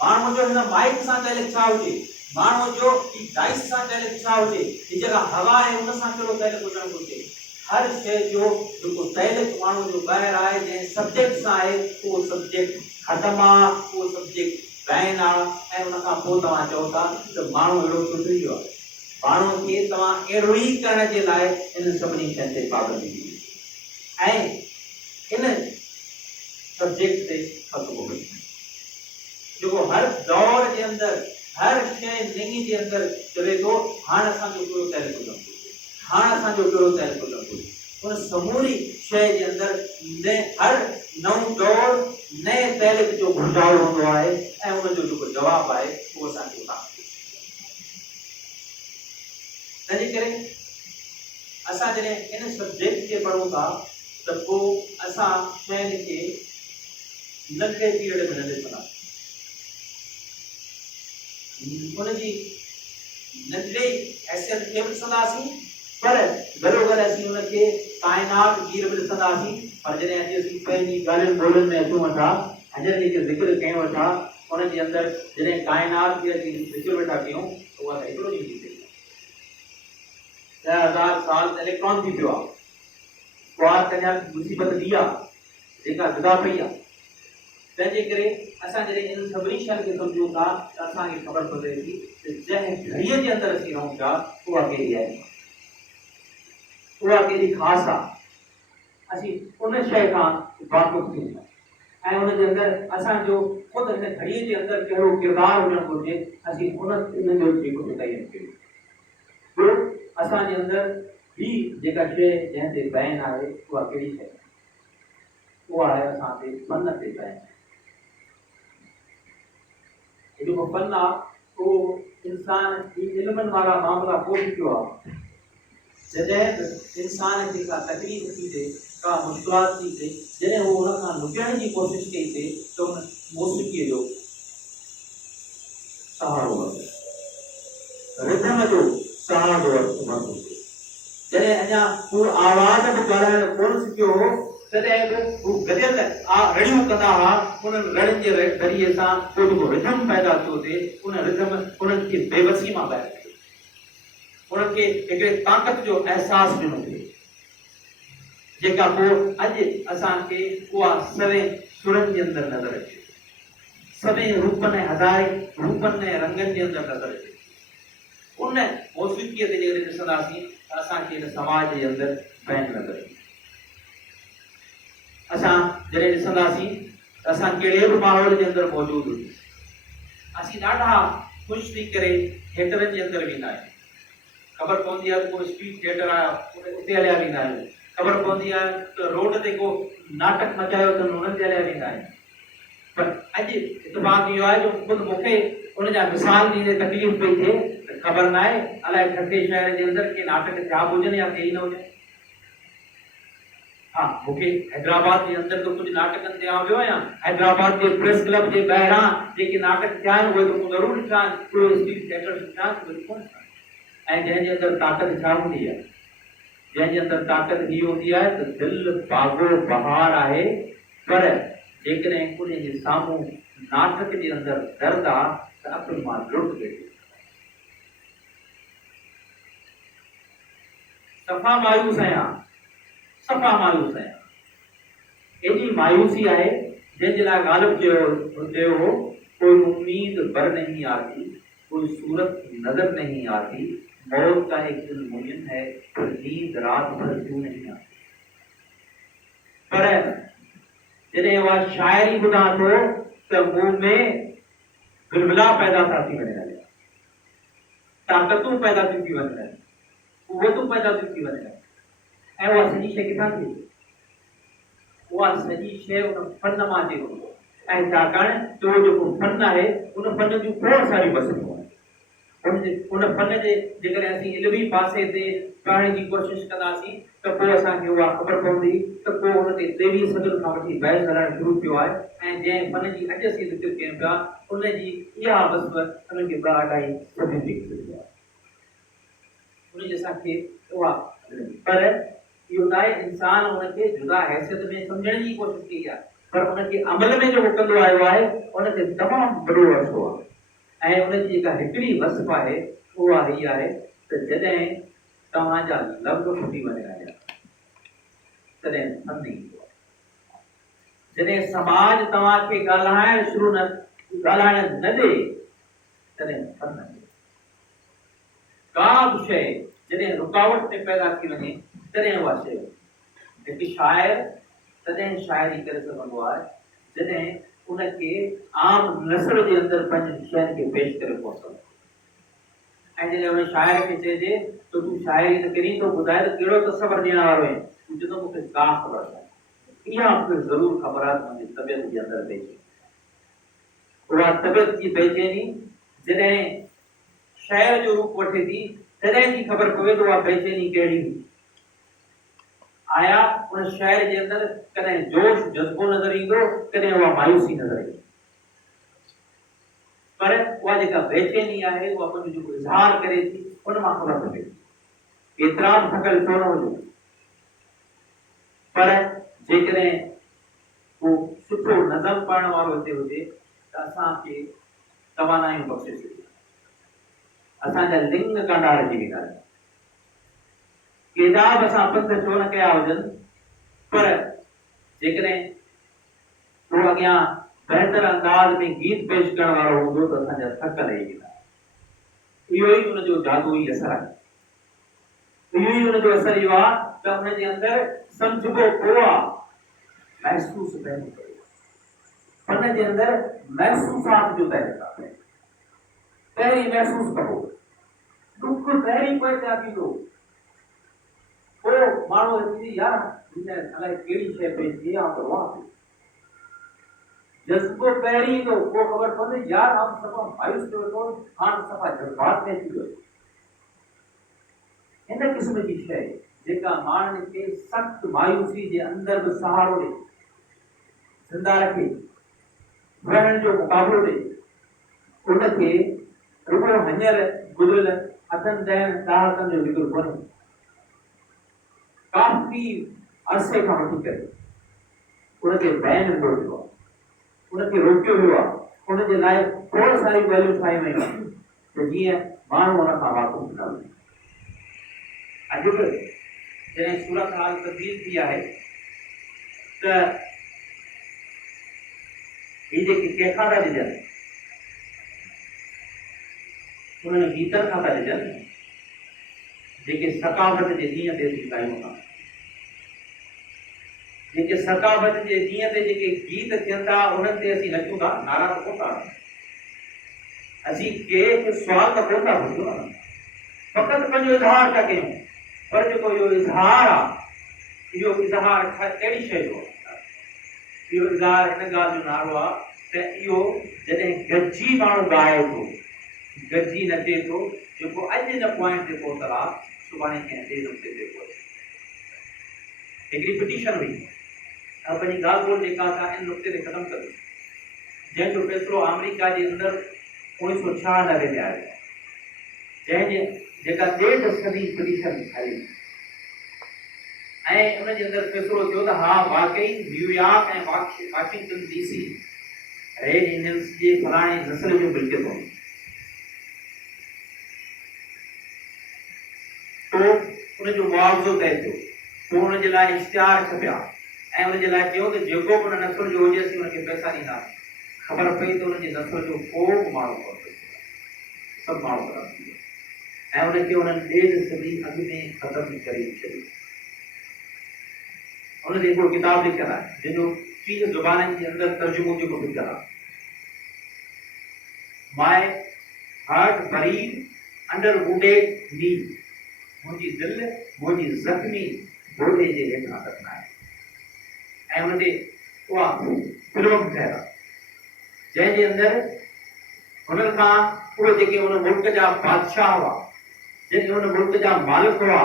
माण्हूअ जो हिन माइक सां तइल्लुक़ छा हुजे माण्हूअ जो डाइस सां तइल्लुक़ छा हुजे हीअ जेका हवा आहे हुन सां कहिड़ो तइल्लुक़ हुजणु घुरिजे हर शइ जो जेको तइल्लुक़ माण्हूअ जो ॿाहिरि आहे जंहिं सब्जेक्ट सां आहे उहो सब्जेक्ट ख़तमु आहे उहो सब्जेक्ट बैन आहे ऐं उन खां पोइ तव्हां चओ था त माण्हू अहिड़ो सुधरी वियो आहे माण्हूअ खे तव्हां अहिड़ो ई करण जे लाइ इन सभिनी शयुनि ते पाबंदी ॾिनी ऐं इन सब्जेक्ट ते फ़तवो ॾिनो जेको हर दौर जे अंदरि हर शइ लिंग जे अंदरि चवे थो हाणे असांजो कहिड़ो तइल्लुक़ हुजणु घुरिजे हाणे असांजो कहिड़ो तइल्लुक़ हुजणु घुरिजे उन समूरी शइ जे अंदरि हर नओं दौर नए तइल्लुक़ जो घुराव हूंदो आहे ऐं उनजो जेको जवाबु आहे उहो असांखे उतां तंहिंजे करे असां जॾहिं इन सब्जेक्ट खे पढ़ूं था त पोइ असां शयुनि खे नंढे पीरियड में न ॾिसंदासीं उनजी नंढे हैसियत खे बि ॾिसंदासीं पर गॾो गॾु असीं उनखे काइनात गिर बि ॾिसंदासीं पर जॾहिं अॼु असीं पंहिंजी ॻाल्हियुनि ॿोलियुनि में अचूं वेठा अॼु जेके ज़िक्र कयूं वेठा उनजे अंदरि जॾहिं काइनात खे असीं ज़िक्र वेठा कयूं त उहा त हिकिड़ो ॾींहुं थी थिए 10,000 साल त इलेक्ट्रॉन थी पियो आहे क्वार कञा मुसीबत ॿी आहे जेका जुदा पई आहे तंहिंजे करे असां जॾहिं इन सभिनी शयुनि खे सम्झूं था त असांखे ख़बर पवे थी त जंहिं घड़ीअ जे अंदरि असीं रहूं था उहा कहिड़ी आहे उहा केॾी ख़ासि आहे असीं उन शइ खां वाक़ुफ़ थियूं ऐं उनजे अंदरि असांजो ख़ुदि हिन घड़ीअ जे अंदरि कहिड़ो किरदारु हुजणु घुरिजे असीं इन जो जेको तइयन कयूं ॿियो असांजे अंदरि ॿी जेका शइ जंहिं ते बैन आहे उहा कहिड़ी शइ उहा आहे असां ते फन ते बैन जेको फन आहे उहो इंसान इल्मनि वारा मामला कोन पियो आहे जॾहिं इंसान खे का तकलीफ़ थी थिए का मुश्किलात थी थिए जॾहिं उहो हुन खां लुकण जी कोशिशि कई थिए त हुन मौसीक़ीअ जो सहारो वरितो रिदम जो सहारो वरितो जॾहिं अञा हू आवाज़ बि ॻाल्हाइण कोन सिखियो हो तॾहिं बि हू गॾियल रड़ियूं कंदा हुआ उन्हनि रड़ियुनि जे ज़रिए सां को जेको रिदम पैदा थियो थिए उन रिदम उन्हनि खे बेवसी मां ॿाहिरि कयो उन्हनि खे हिकिड़े ताक़त जो अहसासु ॾिनो थिए जेका पोइ अॼु असांखे उहा सवे सुरनि जे अंदरि नज़र अचे सभई रूपनि ऐं हज़ारे रूपनि ऐं रंगनि जे अंदरि नज़र अचे उन मौसीक़ीअ ते जॾहिं ॾिसंदासीं त असांखे हिन समाज जे अंदरि बैन नज़र अचे असां जॾहिं ॾिसंदासीं त असां कहिड़े बि माहौल जे अंदरि मौजूदु हुजूं असीं ॾाढा ख़ुशि थी करे थिएटरनि जे अंदरि वेंदा आहियूं ख़बर पवंदी आहे को स्ट्रीट थिएटर आहे उते हलिया वेंदा आहियूं ख़बर पवंदी आहे त रोड ते को नाटक मचायो अथनि उन्हनि ते हलिया वेंदा आहियूं पर अॼु इतफ़ाक़ इहो आहे जो ख़ुदि मूंखे उनजा मिसाल ॾींदे तकलीफ़ पई थिए त ख़बर न आहे अलाए ठठे शहर जे अंदरि के नाटक थिया बि हुजनि या कई न हुजनि हाँ मूंखे हैदराबाद जे अंदरि तो कुछ नाटकनि ते वियो आहियां हैदराबाद जे प्रेस क्लब जे ॿाहिरां जेके नाटक थिया आहिनि उहे त मूं ज़रूरु ॾिठा आहिनि उहे स्ट्रीट थिएटर ॾिठा आहिनि कोन ऐं जंहिंजे अंदरि ताक़त छा हूंदी आहे जंहिंजे अंदरि ताक़त हीअ हूंदी आहे त दिलि बाग़ो बहार आहे पर जेकॾहिं उन जे साम्हूं नाटक जे अंदरि दर्द आहे त अकुल मां लुट वेठी सफ़ा मायूस आहियां सफ़ा मायूस आहियां एॾी मायूसी आहे जंहिंजे लाइ ग़ालिब चयो हो कोई उम्मीद बर नहीं आती कोई सूरत नजर नहीं आती मौत का एक दिन मुमकिन है तो नींद रात भर क्यों नहीं आती पर जॾहिं उहा शाइरी ॿुधां थो त मुंह में बिलबिला पैदा था थी वञनि ताक़तूं पैदा थियूं थी वञनि क़ुवतूं पैदा थियूं थी वञनि ऐं उहा सॼी शइ किथां थी उहा सॼी शइ उन फन मां अचे थो ऐं छाकाणि त उहो जेको फन आहे उन फन जूं खोड़ सारियूं वसूलियूं आहिनि उन फन जे जेकॾहिं असीं इल्मी पासे ते पढ़ण जी कोशिशि कंदासीं त पोइ असांखे उहा ख़बर पवंदी त पोइ हुन ते 23 सदियुनि खां वठी बहस हलणु शुरू थियो आहे ऐं जंहिं फन जी अॼु असीं ज़िक्र कयूं पिया उनजी इहा वसवत उनखे ॿ अढाई सदियूं थी गुज़री आहे उनजी असांखे उहा पर इहो न आहे इंसान उनखे जुदा हैसियत में सम्झण जी कोशिशि कई आहे, पर उनखे अमल में जो कंदो आयो आहे उनखे तमामु वॾो अर्सो आहे। ऐं उनजी जेका हिकिड़ी वसफ़ आहे उहा हीअ आहे त जॾहिं तव्हांजा लफ़्ज़ फुटी वञनि आया तॾहिं फन ईंदो आहे। जॾहिं समाज तव्हांखे ॻाल्हाइण न ॾे तॾहिं फन अचे। का बि शइ जॾहिं रुकावट में पैदा थी वञे तॾहिं उहा शइ हिकु शाइर तॾहिं शाइरी करे सघंदो आहे जॾहिं उनखे आम नसर जे अंदरि पंहिंजी शयुनि खे पेश करे पहुचंदो। ऐं जॾहिं उन शाइर खे चइजे त तूं शाइरी त किरी थो ॿुधाए त कहिड़ो तसवर ॾियण वारो आहीं, तूं चवंदो मूंखे का ख़बर आहे। इहा मूंखे ज़रूरु ख़बर आहे त मुंहिंजी तबियत जे अंदरि बेचैनी, उहा तबियत जी बेचैनी जॾहिं शहर जो रूप वठे थी तॾहिं जी ख़बर पवे त उहा बेचैनी कहिड़ी हुई। आया उन शहर जे अंदरि कॾहिं जोश जज़्बो नज़र ईंदो, कॾहिं उहा मायूसी नज़र ईंदी, पर उहा जेका बेचैनी आहे उहा पंहिंजो जेको इज़हार करे थी उन मां ख़बर पवे थी एतिरा बि थकल छो न हुजे। पर जेकॾहिं को सुठो नज़म पढ़ण वारो हिते हुजे त असांखे तवानायूं बख़्शे छॾियूं, असांजा लिंग कांडा रहिजी वेंदा आहिनि। केॾा बि असां पंथ छो न कया हुजनि, पर जेकॾहिं को अॻियां बहितर अंदाज़ में गीत पेश करण वारो हूंदो त असांजा थक रही वेंदा। इहो ई उनजो जादुई असर आहे। इहो ई उनजो असर इहो आहे त उनजे अंदरि सम्झबो पोइ आहे, महसूस पहिरीं कयो। फन जे अंदरि महसूसात जो तहरीक आहे। पहिरीं महसूस कबो, दुख पहिरीं पोइ थिया थींदो, पोइ माण्हू अची यार अलाए कहिड़ी शइ पेश थिए आहे त वाह जज़्बो पहिरीं ईंदो, पोइ ख़बर पवंदी यार आउं सफ़ा मायूस थियो वेठो, हाणे सफ़ा जज़्बात में अची वियो। हिन क़िस्म जी शइ जेका माण्हुनि खे सख़्त मायूसी जे अंदरि बि सहारो ॾे, ज़िंदा रखे, रहण जो मुक़ाबिलो ॾे, उनखे रुगो हींअर गुज़िरियल अठनि ॾहनि ॾहाकनि जो ज़िक्र कोन्हे। काफ़ी अरसे खां वठी करे उनखे बैन कयो वियो आहे, उनखे रोकियो वियो आहे, उनजे लाइ खोड़ सारी ॻाल्हियूं ठाहियूं वयूं आहिनि त जीअं माण्हू उन खां वाक़ुफ़ न हुजे। अॼु बि जॾहिं सूरत हाल तब्दील थी आहे त ही जेके कंहिंखां था ॾिजनि, उन्हनि गीतनि खां था ॾिजनि जेके सकाफ़त जे ॾींहं ते असीं ॻायूं था, जेके सकाफ़त जे ॾींहं ते जेके गीत थियनि था उन्हनि ते असीं नचूं था, नारा त कोन था, असीं कंहिंखे सुवाल त कोन था पुछूं न, फ़क़ति पंहिंजो इज़हार था कयूं। पर जेको इहो इज़हार आहे, इहो इज़हार कहिड़ी शइ जो आहे? इहो इज़हार हिन ॻाल्हि जो नालो आहे त इहो जॾहिं गॾिजी माण्हू ॻाए थो, गॾिजी नचे थो, जेको अॼु हिन पॉइंट ते पहुतल आहे सुभाणे कंहिं ॿिए नुक़्ते ते पहुचे। हिकिड़ी पिटीशन हुई, ऐं पंहिंजी ॻाल्हि ॿोल जेका असां इन नुक़्ते ते ख़तमु कयूं, जंहिंजो फ़ैसिलो अमेरिका जे अंदरि 1996 में आयो, जंहिंजे जेका 1.5 सदी पिटीशन हली, ऐं उनजे अंदरि फ़ैसिलो थियो त हा वाकई न्यूयॉर्क ऐं वाशिंगटन DC रेड इंडियंस जे फलाणे नस्ल जो मिल्कियत हो। तो उनजो मुआवज़ो तय थियो, पोइ उनजे लाइ इश्तिहार छपिया ऐं उनजे लाइ चयो त जेको बि उन नस्ल जो हुजे असीं उनखे पैसा ॾींदासीं। ख़बर पई त उनजे नस्ल जो को बि माण्हू कोन, सभु माण्हू ख़राब थी विया ऐं उनखे उन्हनि 1.5 सदी अॻु में ख़तमु करे छॾियो। उन ते हिकिड़ो किताबु लिखियलु आहे जंहिंजो 30 ज़ुबाननि जे अंदरि तर्जुमो जेको लिखियलु आहे, my heart buried under wooded नी, मुंहिंजी दिलि मुंहिंजी ज़ख़्मी बोले जे हेठां रखना आहे। ऐं उन ते उहा फिल्म ठहियलु आहे जंहिंजे अंदरि हुननि खां उहे जेके उन मुल्क जा बादशाह हुआ, जेके उन मुल्क जा मालिक हुआ,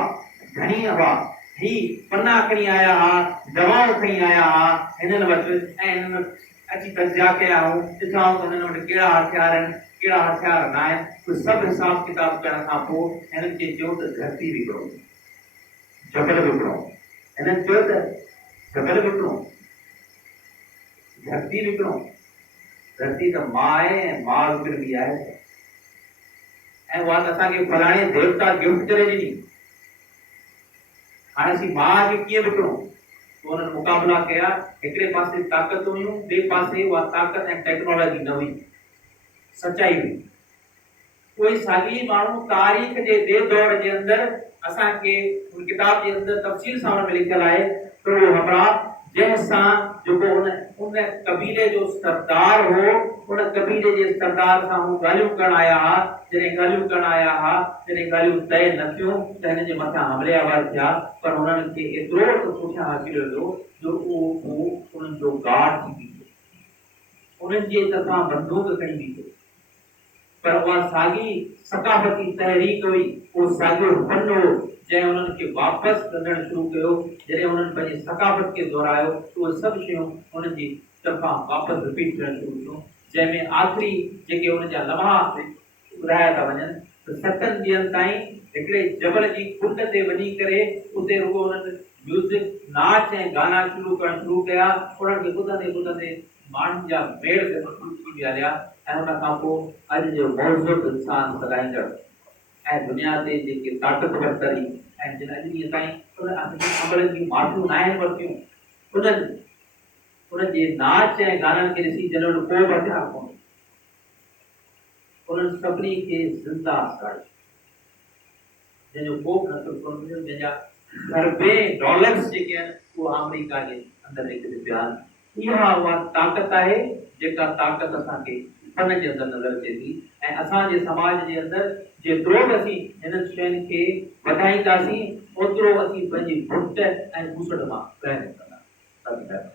धनी हुआ, ही पना खणी आया हुआ, दवाऊं खणी आया हुआ हिननि वटि, ऐं हिननि अची तजिया कया हुआ, ॾिठाऊं त हिननि वटि कहिड़ा हथियार आहिनि, कहिड़ा हथियार न आहिनि। उहे सभु हिसाब किताब करण खां पोइ हिननि खे चयो त धरती विकिणो, जबल विकिणो, हिननि चयो त जबल विकिणो, धरती विकिणो, धरती त मां आहे ऐं मां विकिणबी आहे, ऐं उहा त असांखे फलाणे देवता गिफ्ट करे ॾिनी। हाणे असीं मां खे कीअं विकिणूं? तो उन्हनि मुक़ाबला कया, हिकिड़े पासे ताक़त हुयूं, ॿिए पासे उहा ताक़त ऐं टेक्नोलॉजी न हुई, सचाई हुई। कोई साॻी माण्हू तारीख़ जे ॿिए दौर जे अंदरि असांखे उन किताब जे अंदरि तफ़सील सां हुन में लिखियल आहे त उहो हमरा जंहिंसां जेको उन कबीले जो सरदार हो, उन कबीले जे सरदार सां हू ॻाल्हियूं करण आया हुआ। जॾहिं ॻाल्हियूं करण आया हुआ, जॾहिं ॻाल्हियूं तय न थियूं त हिन जे मथां हमलेआवर थिया, पर हुननि खे एतिरो त पुठियां हासिल हुयो जो उहो उन्हनि जो गार्ड थी बीठो, उन्हनि जे तरफ़ां बंदूक खणी बीठो। पर उहा साॻी सकाफ़ती तहरीक हुई, उहो साॻियो फन हो जंहिं उन्हनि खे वापसि कढणु शुरू कयो। जॾहिं उन्हनि पंहिंजी सकाफ़त खे दोहरायो त उहे सभु शयूं उन्हनि जी तरफ़ां वापसि रिपीट थियणु शुरू थियूं, जंहिंमें आख़िरी जेके उन जा लम्हा ॿुधाया था वञनि त 7 ॾींहंनि ताईं हिकिड़े जबल जी कुंड ते वञी करे उते रुगो उन्हनि म्यूज़िक, नाच ऐं गाना शुरू करणु शुरू कया। उन्हनि खे ॿुधंदे ॿुधंदे माण्हुनि जा मेड़ थी विया, ऐं उन खां पोइ अॼु जो मौजूदु इंसान सदाईंदड़ ऐं दुनिया ते जेके ताक़तवर तरी ऐं जिन अॼु ॾींहं ताईं उन अमलनि जी माठियूं न आहिनि वरितियूं, उन्हनि जे नाच ऐं गाननि खे ॾिसी जिन वटि को बि हथियार कोन्हे, उन्हनि सभिनी खे ज़िंदा साड़ी, जंहिंजो को बि नथो कोन, जंहिंजा खरबे डॉलर्स जेके आहिनि उहे अमेरिका जे अंदरि लिखियल पिया आहिनि। इहा उहा ताक़त आहे जेका ताक़त असांखे फन जे अंदरि नज़र अचे थी, ऐं असांजे समाज जे अंदरि जेतिरो बि असीं हिननि शयुनि खे वधाईंदासीं, ओतिरो असीं पंहिंजी घुट ऐं घूसड़ मां ॿाहिरि निकिरंदा।